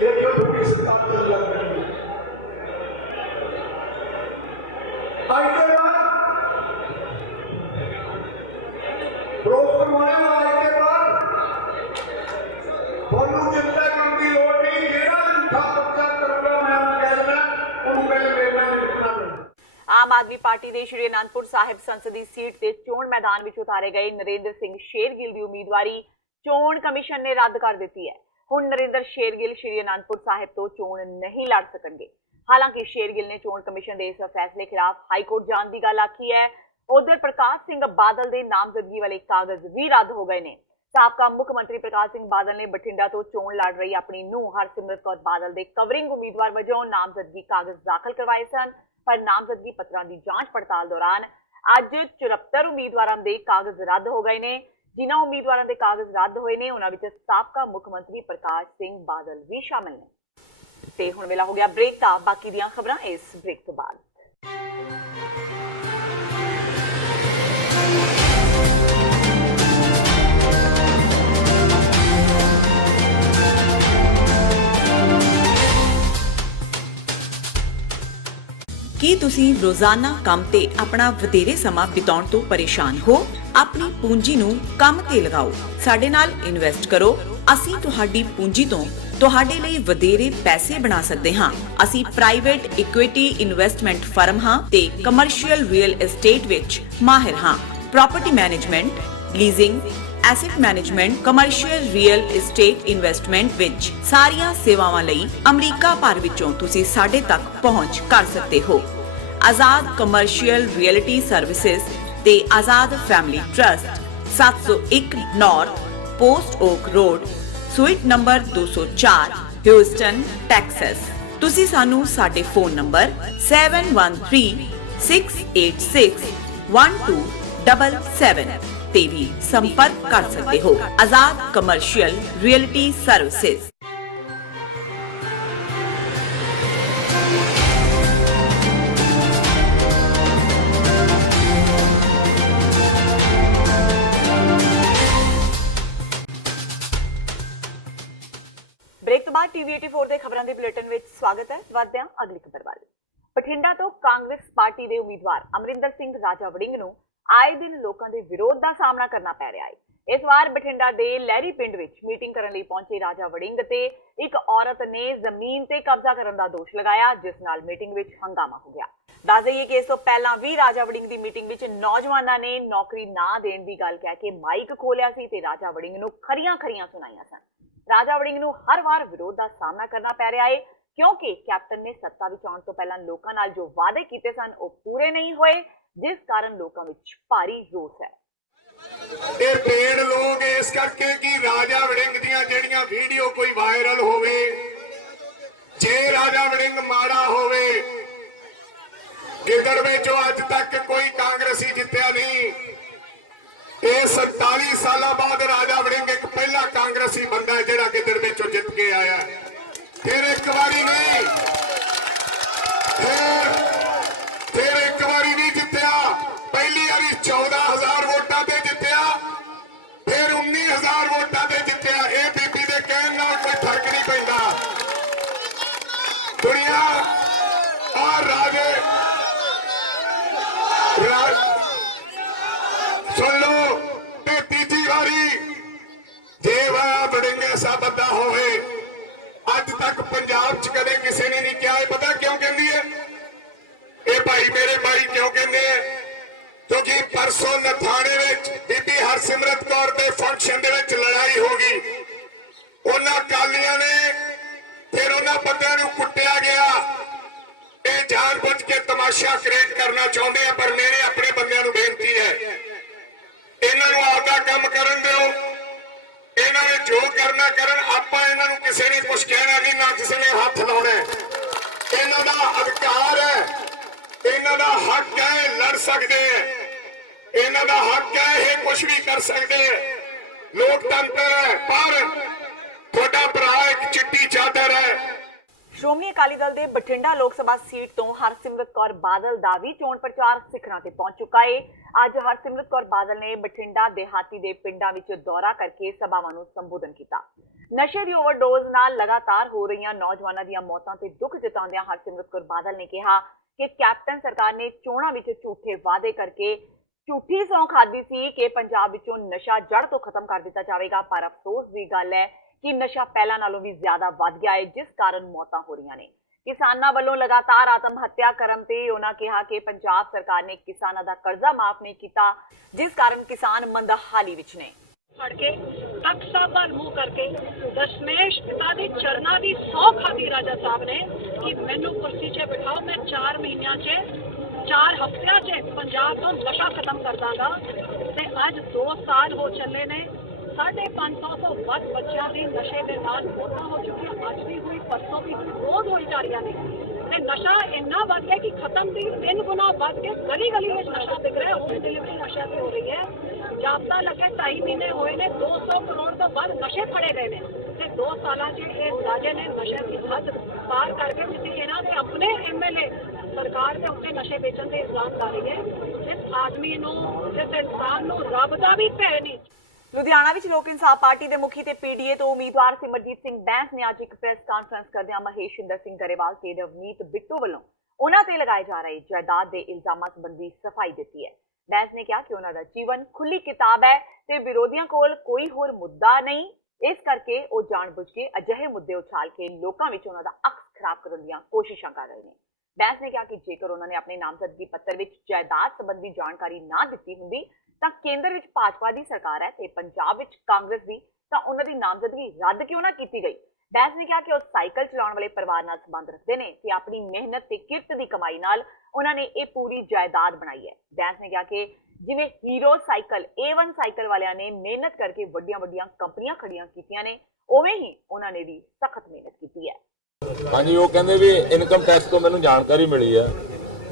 ਦੇਖੋ ਤੁਹਾਡੀ ਸਰਕਾਰ ਚੱਲ ਲੱਗ ਪਈ। ਅੱਜ ਦੇ ਬਾਅਦ ਫਿਰੋਜ਼ਪੁਰ ਵਾਲੇ ਕੇ ਬਾਅਦ ਤੁਹਾਨੂੰ ਚਿੰਤਾ ਕਰਨ ਦੀ ਲੋੜ ਨਹੀਂ। ਜਿਹੜਾ ਝੂਠਾ ਪਰਚਾ ਕਰੂਗਾ ਮੈਂ ਉਹਨੂੰ ਕਹਿ ਦੇਣਾ, ਉਹਨੂੰ ਪਹਿਲੇ ਮੇਰੇ ਨਾਲ ਨਿਪਟਣਾ ਪੈਣਾ। ਆਮ ਆਦਮੀ ਪਾਰਟੀ ਦੇ ਸ਼੍ਰੀ ਅਨੰਦਪੁਰ ਸਾਹਿਬ ਸੰਸਦੀ ਸੀਟ ਤੇ ਚੋਣ ਮੈਦਾਨ ਵਿੱਚ ਉਤਾਰੇ ਗਏ ਨਰਿੰਦਰ ਸਿੰਘ ਸ਼ੇਰਗਿੱਲ ਦੀ ਉਮੀਦਵਾਰੀ ਚੋਣ ਕਮਿਸ਼ਨ ਨੇ ਰੱਦ ਕਰ ਦਿੱਤੀ ਹੈ। ਹੁਣ ਨਰਿੰਦਰ ਸ਼ੇਰਗਿੱਲ ਸ਼੍ਰੀ ਅਨੰਦਪੁਰ ਸਾਹਿਬ ਤੋਂ ਚੋਣ ਨਹੀਂ ਲੜ ਸਕਣਗੇ। ਹਾਲਾਂਕਿ ਸ਼ੇਰਗਿੱਲ ਨੇ ਚੋਣ ਕਮਿਸ਼ਨ ਦੇ ਇਸ ਫੈਸਲੇ ਖਿਲਾਫ ਹਾਈਕੋਰਟ ਜਾਣ ਦੀ ਗੱਲ ਆਖੀ ਹੈ। ਉਧਰ ਪ੍ਰਕਾਸ਼ ਸਿੰਘ ਬਾਦਲ ਦੇ ਨਾਮਜ਼ਦਗੀ ਵਾਲੇ ਕਾਗਜ਼ ਵੀ ਰੱਦ ਹੋ ਗਏ ਨੇ। ਸਾਬਕਾ ਮੁੱਖ ਮੰਤਰੀ ਪ੍ਰਕਾਸ਼ ਸਿੰਘ ਬਾਦਲ ਨੇ ਬਠਿੰਡਾ ਤੋਂ ਚੋਣ ਲੜ ਰਹੀ ਆਪਣੀ ਨੂੰਹ ਹਰਸਿਮਰਤ ਕੌਰ ਬਾਦਲ ਦੇ ਕਵਰਿੰਗ ਉਮੀਦਵਾਰ ਵਜੋਂ ਨਾਮਜ਼ਦਗੀ ਕਾਗਜ਼ ਦਾਖਲ ਕਰਵਾਏ ਸਨ, ਪਰ ਨਾਮਜ਼ਦਗੀ ਪੱਤਰਾਂ ਦੀ ਜਾਂਚ ਪੜਤਾਲ ਦੌਰਾਨ ਅੱਜ 74 ਉਮੀਦਵਾਰਾਂ ਦੇ ਕਾਗਜ਼ ਰੱਦ ਹੋ ਗਏ ਨੇ। ਜਿਨ੍ਹਾਂ ਉਮੀਦਵਾਰਾਂ ਦੇ ਕਾਗਜ਼ ਰੱਦ ਹੋਏ ਨੇ ਉਹਨਾਂ ਵਿੱਚ ਸਾਬਕਾ ਮੁੱਖ ਮੰਤਰੀ ਪ੍ਰਕਾਸ਼ ਸਿੰਘ ਬਾਦਲ ਵੀ ਸ਼ਾਮਲ ਨੇ। ਤੇ ਹੁਣ ਵੇਲਾ ਹੋ ਗਿਆ ਬ੍ਰੇਕ ਦਾ। ਬਾਕੀ ਦੀਆਂ ਖਬਰਾਂ ਇਸ ਬ੍ਰੇਕ ਤੋਂ ਬਾਅਦ। ਕੀ ਤੁਸੀਂ ਰੋਜ਼ਾਨਾ ਕੰਮ ਤੇ ਆਪਣਾ ਵਧੇਰੇ ਸਮਾਂ ਬਿਤਾਉਣ ਤੋਂ ਪਰੇਸ਼ਾਨ ਹੋ? ਆਪਣੀ ਪੂੰਜੀ ਨੂੰ ਕੰਮ ਤੇ ਲਗਾਓ, ਸਾਡੇ ਨਾਲ ਇਨਵੈਸਟ ਕਰੋ। ਅਸੀਂ ਤੁਹਾਡੀ ਪੂੰਜੀ ਤੋਂ ਤੁਹਾਡੇ ਲਈ ਵਧੇਰੇ ਪੈਸੇ ਬਣਾ ਸਕਦੇ ਹਾਂ। ਅਸੀਂ ਪ੍ਰਾਈਵੇਟ ਇਕੁਇਟੀ ਇਨਵੈਸਟਮੈਂਟ ਫਰਮ ਹਾਂ ਤੇ ਕਮਰਸ਼ੀਅਲ ਰੀਅਲ ਏਸਟੇਟ ਵਿੱਚ ਮਾਹਿਰ ਹਾਂ। Property management, leasing, asset management, commercial real estate investment ਵਿੱਚ ਸਾਰੀਆਂ ਸੇਵਾਵਾਂ ਲਈ ਅਮਰੀਕਾ ਭਰ ਵਿੱਚੋਂ ਤੁਸੀਂ ਸਾਡੇ ਤੱਕ ਪਹੁੰਚ ਕਰ ਸਕਦੇ ਹੋ। ਆਜ਼ਾਦ ਕਮਰਸ਼ੀਅਲ ਰੀਅਲਟੀ ਸਰਵਿਸਿਜ਼ ਤੇ Azad family trust, 701 North Post Oak Road, suite number 204, Houston, Texas. ਤੁਸੀਂ ਸਾਨੂੰ ਸਾਡੇ ਫੋਨ ਨੰਬਰ 7136861277 ਤੇ ਵੀ ਸੰਪਰਕ ਕਰ ਸਕਦੇ ਹੋ। ਆਜ਼ਾਦ ਕਮਰਸ਼ੀਅਲ ਰੀਅਲਟੀ ਸਰਵਿਸਿਜ਼। ਬ੍ਰੇਕ ਤੋਂ ਬਾਅਦ ਟੀਵੀ 84 ਦੇ ਖਬਰਾਂ ਦੇ ਬੁਲੇਟਿਨ ਵਿੱਚ ਸਵਾਗਤ ਹੈ। ਵਧਦੇ ਹਾਂ ਅਗਲੀ ਖਬਰ ਵੱਲ। ਬਠਿੰਡਾ ਤੋਂ ਕਾਂਗਰਸ ਪਾਰਟੀ ਦੇ ਉਮੀਦਵਾਰ ਅਮਰਿੰਦਰ ਸਿੰਘ ਰਾਜਾ ਵੜਿੰਗ ਨੂੰ ਆਏ ਦਿਨ ਲੋਕਾਂ ਦੇ ਵਿਰੋਧ ਦਾ ਸਾਹਮਣਾ ਕਰਨਾ ਪੈ ਰਿਹਾ ਹੈ। ਇਸ ਵਾਰ ਬਠਿੰਡਾ ਦੇ ਲਹਿਰੀ ਪਿੰਡ ਵਿੱਚ ਮੀਟਿੰਗ ਕਰਨ ਲਈ ਪਹੁੰਚੇ ਰਾਜਾ ਵੜਿੰਗ ਤੇ ਇੱਕ ਔਰਤ ਨੇ ਜ਼ਮੀਨ ਤੇ ਕਬਜ਼ਾ ਕਰਨ ਦਾ ਦੋਸ਼ ਲਗਾਇਆ, ਜਿਸ ਨਾਲ ਮੀਟਿੰਗ ਵਿੱਚ ਹੰਗਾਮਾ ਹੋ ਗਿਆ। ਦੱਸ ਦਈਏ ਕਿ ਇਸ ਤੋਂ ਪਹਿਲਾਂ ਵੀ ਰਾਜਾ ਵੜਿੰਗ ਦੀ ਮੀਟਿੰਗ ਵਿੱਚ ਨੌਜਵਾਨਾਂ ਨੇ ਨੌਕਰੀ ਨਾ ਦੇਣ ਦੀ ਗੱਲ ਕਹਿ ਕੇ ਮਾਈਕ ਖੋਲਿਆ ਸੀ ਤੇ ਰਾਜਾ ਵੜਿੰਗ ਨੂੰ ਖਰੀਆਂ ਸੁਣਾਈਆਂ ਸਨ। ਰਾਜਾ ਵੜਿੰਗ ਨੂੰ ਹਰ ਵਾਰ ਵਿਰੋਧ ਦਾ ਸਾਹਮਣਾ ਕਰਨਾ ਪੈ ਰਿਹਾ ਹੈ, ਕਿਉਂਕਿ ਕੈਪਟਨ ਨੇ ਸੱਤਾ ਵਿੱਚ ਆਉਣ ਤੋਂ ਪਹਿਲਾਂ ਲੋਕਾਂ ਨਾਲ ਜੋ ਵਾਅਦੇ ਕੀਤੇ ਸਨ ਉਹ ਪੂਰੇ ਨਹੀਂ ਹੋਏ, ਜਿਸ ਕਾਰਨ ਲੋਕਾਂ ਵਿੱਚ ਭਾਰੀ ਰੋਸ ਹੈ। ਇਹ ਪੇੜ ਲੋਕ ਇਸ ਕਰਕੇ ਕਿ ਰਾਜਾ ਵੜਿੰਗ ਦੀਆਂ ਜਿਹੜੀਆਂ ਵੀਡੀਓ ਕੋਈ ਵਾਇਰਲ ਹੋਵੇ, ਜੇ ਰਾਜਾ ਵੜਿੰਗ ਮਾੜਾ ਹੋਵੇ, ਗਿੱਦੜ ਵਿੱਚੋਂ ਅੱਜ ਤੱਕ ਕੋਈ ਕਾਂਗਰਸੀ ਜਿੱਤਿਆ ਨਹੀਂ। ਇਹ 47 ਸਾਲਾਂ ਬਾਅਦ ਰਾਜਾ ਵੜਿੰਗ ਇੱਕ ਪਹਿਲਾ ਕਾਂਗਰਸੀ ਬੰਦਾ ਹੈ ਜਿਹੜਾ ਗਿੱਦੜ ਵਿੱਚੋਂ ਜਿੱਤ ਕੇ ਆਇਆ। ਫਿਰ ਇੱਕ ਵਾਰੀ ਨਹੀਂ, ਫਿਰ ਇੱਕ ਵਾਰੀ ਨਹੀਂ ਜਿੱਤਿਆ। ਪਹਿਲੀ ਵਾਰੀ 14,000 ਵੋਟਾਂ ਤੇ ਜਿੱਤਿਆ, ਫਿਰ 19,000 ਵੋਟਾਂ ਤੇ ਜਿੱਤਿਆ। ਇਹ ਬੀਬੀ ਦੇ ਕਹਿਣ ਨਾਲ ਕੋਈ ਫਰਕ ਨਹੀਂ ਪੈਂਦਾ। ਦੁਨੀਆ ਔਰ ਰਾਜੇ ਸੁਣ ਲਓ ਤੇ ਤੀਜੀ ਵਾਰੀ ਜੇ ਵੜਿੰਗ ਐਸਾ ਬੰਦਾ ਹੋਵੇ, ਅੱਜ ਤੱਕ ਪੰਜਾਬ 'ਚ ਕਦੇ ਕਿਸੇ ਨੇ ਨਹੀਂ ਕਿਹਾ। ਇਹ ਪਤਾ ਕਿਉਂ ਕਹਿੰਦੀ ਹੈ? ਇਹ ਭਾਈ ਮੇਰੇ ਭਾਈ ਕਿਉਂ ਕਹਿੰਦੇ ਆ? ਕਿਉਂਕਿ ਪਰਸੋਂ ਨਥਾਣੇ ਵਿੱਚ ਬੀਬੀ ਹਰਸਿਮਰਤ ਕੌਰ ਦੇ ਫੰਕਸ਼ਨ ਦੇ ਵਿੱਚ ਲੜਾਈ ਹੋ ਗਈ। ਉਹਨਾਂ ਅਕਾਲੀਆਂ ਨੇ ਫਿਰ ਉਹਨਾਂ ਬੰਦਿਆਂ ਨੂੰ ਕੁੱਟਿਆ ਗਿਆ। ਇਹ ਜਾਣਬੁੱਝ ਕੇ ਤਮਾਸ਼ਾ ਕ੍ਰੀਏਟ ਕਰਨਾ ਚਾਹੁੰਦੇ ਆ, ਪਰ ਮੇਰੇ ਆਪਣੇ ਬੰਦਿਆਂ ਨੂੰ ਬੇਨਤੀ ਹੈ, ਇਹਨਾਂ ਨੂੰ ਆਪਦਾ ਕੰਮ ਕਰਨ ਦਿਓ। ਇਹਨਾਂ ਨੇ ਜੋ ਕਰਨਾ ਕਰਨ, ਆਪਾਂ ਇਹਨਾਂ ਨੂੰ ਕਿਸੇ ਨੇ ਕੁਝ ਕਹਿਣਾ ਨਹੀਂ, ਨਾ ਕਿਸੇ ਨੇ ਹੱਥ ਲਾਉਣਾ। ਇਹਨਾਂ ਦਾ ਅਧਿਕਾਰ ਹੈ, ਇਹਨਾਂ ਦਾ ਹੱਕ ਹੈ, ਲੜ ਸਕਦੇ ਹੈ, ਇਹਨਾਂ ਦਾ ਹੱਕ ਹੈ, ਇਹ ਕੁਝ ਵੀ ਕਰ ਸਕਦੇ ਹੈ। ਲੋਕਤੰਤਰ ਹੈ, ਪਰ ਤੁਹਾਡਾ ਭਰਾ ਇੱਕ ਚਿੱਟੀ ਚਾਦਰ ਹੈ। ਸ਼੍ਰੋਮਣੀ ਅਕਾਲੀ ਦਲ ਦੇ ਬਠਿੰਡਾ ਲੋਕ ਸਭਾ ਸੀਟ ਤੋਂ ਹਰਸਿਮਰਤ ਕੌਰ ਬਾਦਲ ਦਾ ਵੀ ਚੋਣ ਪ੍ਰਚਾਰ ਸਿਖਰਾਂ ਤੇ ਪਹੁੰਚ ਚੁੱਕਾ ਹੈ। ਅੱਜ ਹਰਸਿਮਰਤ ਕੌਰ ਬਾਦਲ ਨੇ ਬਠਿੰਡਾ ਦੇਹਾਤੀ ਦੇ ਪਿੰਡਾਂ ਵਿੱਚ ਦੌਰਾ ਕਰਕੇ ਸਭਾਵਾਂ ਨੂੰ ਸੰਬੋਧਨ ਕੀਤਾ। ਨਸ਼ੇ ਦੀ ਓਵਰਡੋਜ਼ ਨਾਲ ਲਗਾਤਾਰ ਹੋ ਰਹੀਆਂ ਨੌਜਵਾਨਾਂ ਦੀਆਂ ਮੌਤਾਂ ਤੇ ਦੁੱਖ ਜਤਾਉਂਦਿਆਂ ਹਰਸਿਮਰਤ ਕੌਰ ਬਾਦਲ ਨੇ ਕਿਹਾ ਕਿ ਕੈਪਟਨ ਸਰਕਾਰ ਨੇ ਚੋਣਾਂ ਵਿੱਚ ਝੂਠੇ ਵਾਅਦੇ ਕਰਕੇ ਝੂਠੀ ਸਹੁੰ ਖਾਧੀ ਸੀ ਕਿ ਪੰਜਾਬ ਵਿੱਚੋਂ ਨਸ਼ਾ ਜੜ ਤੋਂ ਖਤਮ ਕਰ ਦਿੱਤਾ ਜਾਵੇਗਾ, ਪਰ ਅਫਸੋਸ ਦੀ ਗੱਲ ਹੈ ਕਿ ਨਸ਼ਾ ਪਹਿਲਾਂ ਨਾਲੋਂ ਵੀ ਜ਼ਿਆਦਾ ਵੱਧ ਗਿਆ ਹੈ, ਜਿਸ ਕਾਰਨ ਮੌਤਾਂ ਹੋ ਰਹੀਆਂ ਨੇ। ਕਿਸਾਨਾਂ ਵੱਲੋਂ ਲਗਾਤਾਰ ਆਤਮ ਹੱਤਿਆ ਕਰਨ ਤੇ ਉਹਨਾਂ ਕਿਹਾ ਕਿ ਪੰਜਾਬ ਸਰਕਾਰ ਨੇ ਕਿਸਾਨਾਂ ਦਾ ਕਰਜ਼ਾ ਮਾਫ ਨਹੀਂ ਕੀਤਾ, ਜਿਸ ਕਾਰਨ ਕਿਸਾਨ ਮੰਦਹਾਲੀ ਵਿੱਚ ਨੇ। ਫੜ ਕੇ ਤਖਤ ਸਾਹਿਬ ਵੱਲ ਮੂੰਹ ਕਰਕੇ ਦਸ਼ਮੇਸ਼ ਪਿਤਾ ਦੇ ਚਰਨਾਂ ਦੀ ਸਹੁੰ ਖਾਧੀ ਰਾਜਾ ਸਾਹਿਬ ਨੇ ਕਿ ਮੈਨੂੰ ਕੁਰਸੀ 'ਤੇ ਬਿਠਾਓ, ਮੈਂ 4 ਮਹੀਨਿਆਂ 'ਚ 4 ਹਫ਼ਤਿਆਂ 'ਚ ਪੰਜਾਬ ਤੋਂ ਨਸ਼ਾ ਖਤਮ ਕਰ ਦਾਂਗਾ। ਤੇ ਅੱਜ 2 ਸਾਲ ਹੋ ਚੱਲੇ ਨੇ, 550 ਤੋਂ ਵੱਧ ਬੱਚਿਆਂ ਦੀ ਨਸ਼ੇ ਦੇ ਨਾਲ ਮੌਤਾਂ ਹੋ ਚੁੱਕੀਆਂ। ਅੱਜ ਵੀ ਹੋਈ, ਪਰਸੋਂ ਵੀ ਰੋਜ਼ ਹੋਈ ਜਾ ਰਹੀਆਂ ਨੇ ਤੇ ਨਸ਼ਾ ਇੰਨਾ ਵੱਧ ਗਿਆ ਕਿ ਖਤਮ ਦੀ 3 ਗੁਣਾ ਵੱਧ ਕੇ ਗਲੀ ਵਿੱਚ ਨਸ਼ਾ ਵਿਕ ਰਿਹਾ। ਹੋਮ ਡਿਲੀਵਰੀ ਨਸ਼ਾ ਤੇ ਹੋ ਰਹੀ ਹੈ। ਜਾਬਤਾ ਲੱਗੇ 2.5 ਮਹੀਨੇ ਹੋਏ ਨੇ, 200 ਕਰੋੜ ਤੋਂ ਵੱਧ ਨਸ਼ੇ ਫੜੇ ਗਏ ਨੇ ਤੇ 2 ਸਾਲਾਂ 'ਚ ਇਹ ਰਾਜੇ ਨੇ ਨਸ਼ੇ ਦੀ ਹੱਦ ਪਾਰ ਕਰਕੇ ਤੁਸੀਂ ਇਹਨਾਂ ਦੇ ਆਪਣੇ MLA ਸਰਕਾਰ ਦੇ ਉੱਤੇ ਨਸ਼ੇ ਵੇਚਣ ਦੇ ਇਲਜ਼ਾਮ ਲਾ ਰਹੀ ਹੈ। ਜਿਸ ਆਦਮੀ ਨੂੰ, ਜਿਸ ਇਨਸਾਨ ਨੂੰ ਰੱਬ ਦਾ ਵੀ ਭੈ ਨਹੀਂ। ਲੁਧਿਆਣਾ ਵਿੱਚ ਲੋਕ ਇਨਸਾਫ ਪਾਰਟੀ ਦੇ ਮੁਖੀ ਤੇ PDA ਤੋਂ ਉਮੀਦਵਾਰ ਸਿਮਰਜੀਤ ਸਿੰਘ ਬੈਂਸ ਨੇ ਅੱਜ ਇੱਕ ਪ੍ਰੈਸ ਕਾਨਫਰੰਸ ਕਰਦਿਆਂ ਮਹੇਸ਼ਿੰਦਰ ਸਿੰਘ ਗਰੇਵਾਲ ਤੇ ਰਵਨੀਤ ਬਿੱਟੂ ਵੱਲੋਂ ਉਹਨਾਂ ਤੇ ਲਗਾਏ ਜਾ ਰਹੇ ਜਾਇਦਾਦ ਦੇ ਇਲਜ਼ਾਮਾਂ ਸੰਬੰਧੀ ਸਫਾਈ ਦਿੱਤੀ ਹੈ। ਬੈਂਸ ਨੇ ਕਿਹਾ ਕਿ ਉਹਨਾਂ ਦਾ ਜੀਵਨ ਖੁੱਲੀ ਕਿਤਾਬ ਹੈ ਤੇ ਵਿਰੋਧੀਆਂ ਕੋਲ ਕੋਈ ਹੋਰ ਮੁੱਦਾ ਨਹੀਂ, ਇਸ ਕਰਕੇ ਉਹ ਜਾਣਬੁੱਝ ਕੇ ਅਜਿਹੇ ਮੁੱਦੇ ਉਛਾਲ ਕੇ ਲੋਕਾਂ ਵਿੱਚ ਉਹਨਾਂ ਦਾ ਅਕਸ ਖਰਾਬ ਕਰਨ ਦੀਆਂ ਕੋਸ਼ਿਸ਼ਾਂ ਕਰ ਰਹੇ ਨੇ। ਬੈਂਸ ਨੇ ਕਿਹਾ ਕਿ ਜੇਕਰ ਉਹਨਾਂ ਨੇ ਆਪਣੇ ਨਾਮਜ਼ਦਗੀ ਪੱਤਰ ਵਿੱਚ ਜਾਇਦਾਦ ਸੰਬੰਧੀ ਜਾਣਕਾਰੀ ਨਾ ਦਿੱਤੀ ਹੁੰਦੀ ਤਾਂ ਕੇਂਦਰ ਵਿੱਚ ਭਾਜਪਾ ਦੀ ਸਰਕਾਰ ਹੈ ਤੇ ਪੰਜਾਬ ਵਿੱਚ ਕਾਂਗਰਸ ਦੀ, ਤਾਂ ਉਹਨਾਂ ਦੀ ਨਾਮਜ਼ਦਗੀ ਰੱਦ ਕਿਉਂ ਨਾ ਕੀਤੀ ਗਈ। ਬੈਂਸ ਨੇ ਕਿਹਾ ਕਿ ਉਹ ਸਾਈਕਲ ਚਲਾਉਣ ਵਾਲੇ ਪਰਿਵਾਰ ਨਾਲ ਸੰਬੰਧ ਰੱਖਦੇ ਨੇ ਤੇ ਆਪਣੀ ਮਿਹਨਤ ਤੇ ਕਿਰਤ ਦੀ ਕਮਾਈ ਨਾਲ ਉਹਨਾਂ ਨੇ ਇਹ ਪੂਰੀ ਜਾਇਦਾਦ ਬਣਾਈ ਹੈ। ਬੈਂਸ ਨੇ ਕਿਹਾ ਕਿ ਜਿਵੇਂ ਹੀਰੋ ਸਾਈਕਲ, A1 ਸਾਈਕਲ ਵਾਲਿਆਂ ਨੇ ਮਿਹਨਤ ਕਰਕੇ ਵੱਡੀਆਂ ਕੰਪਨੀਆਂ ਖੜੀਆਂ ਕੀਤੀਆਂ ਨੇ, ਉਵੇਂ ਹੀ ਉਹਨਾਂ ਨੇ ਵੀ ਸਖਤ ਮਿਹਨਤ ਕੀਤੀ ਹੈ। ਹਾਂਜੀ, ਉਹ ਕਹਿੰਦੇ ਵੀ ਇਨਕਮ ਟੈਕਸ ਤੋਂ ਮੈਨੂੰ ਜਾਣਕਾਰੀ ਮਿਲੀ ਆ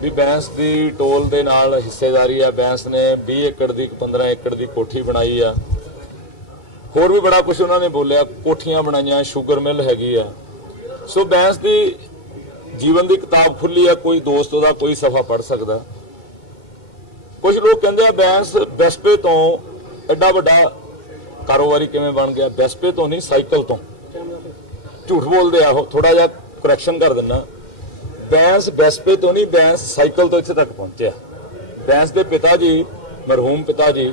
ਵੀ ਬੈਂਸ ਦੀ ਟੋਲ ਦੇ ਨਾਲ ਹਿੱਸੇਦਾਰੀ ਆ। ਬੈਂਸ ਨੇ 20 ਏਕੜ ਦੀ 15 ਏਕੜ ਦੀ ਕੋਠੀ ਬਣਾਈ ਆ, ਹੋਰ ਵੀ ਬੜਾ ਕੁਝ ਉਹਨਾਂ ਨੇ ਬੋਲਿਆ, ਕੋਠੀਆਂ ਬਣਾਈਆਂ, ਸ਼ੂਗਰ ਮਿਲ ਹੈਗੀ ਆ। ਸੋ ਬੈਂਸ ਦੀ ਜੀਵਨ ਦੀ ਕਿਤਾਬ ਖੁੱਲੀ ਆ, ਕੋਈ ਦੋਸਤ ਉਹਦਾ ਕੋਈ ਸਫਾ ਪੜ੍ਹ ਸਕਦਾ। ਕੁਝ ਲੋਕ ਕਹਿੰਦੇ ਆ ਬੈਂਸ ਵੈਸਪੇ ਤੋਂ ਐਡਾ ਵੱਡਾ ਕਾਰੋਬਾਰੀ ਕਿਵੇਂ ਬਣ ਗਿਆ। ਵੈਸਪੇ ਤੋਂ ਨਹੀਂ, ਸਾਈਕਲ ਤੋਂ। ਝੂਠ ਬੋਲਦੇ ਆ ਉਹ, ਥੋੜਾ ਜਿਹਾ ਕਰੈਕਸ਼ਨ ਕਰ ਦਿੰਦਾ। ਬੈਂਸ ਵੈਸਪੇ ਤੋਂ ਨਹੀਂ, ਬੈਂਸ ਸਾਈਕਲ ਤੋਂ ਇੱਥੇ ਤੱਕ ਪਹੁੰਚਿਆ। ਬੈਂਸ ਦੇ ਪਿਤਾ ਜੀ, ਮਰਹੂਮ ਪਿਤਾ ਜੀ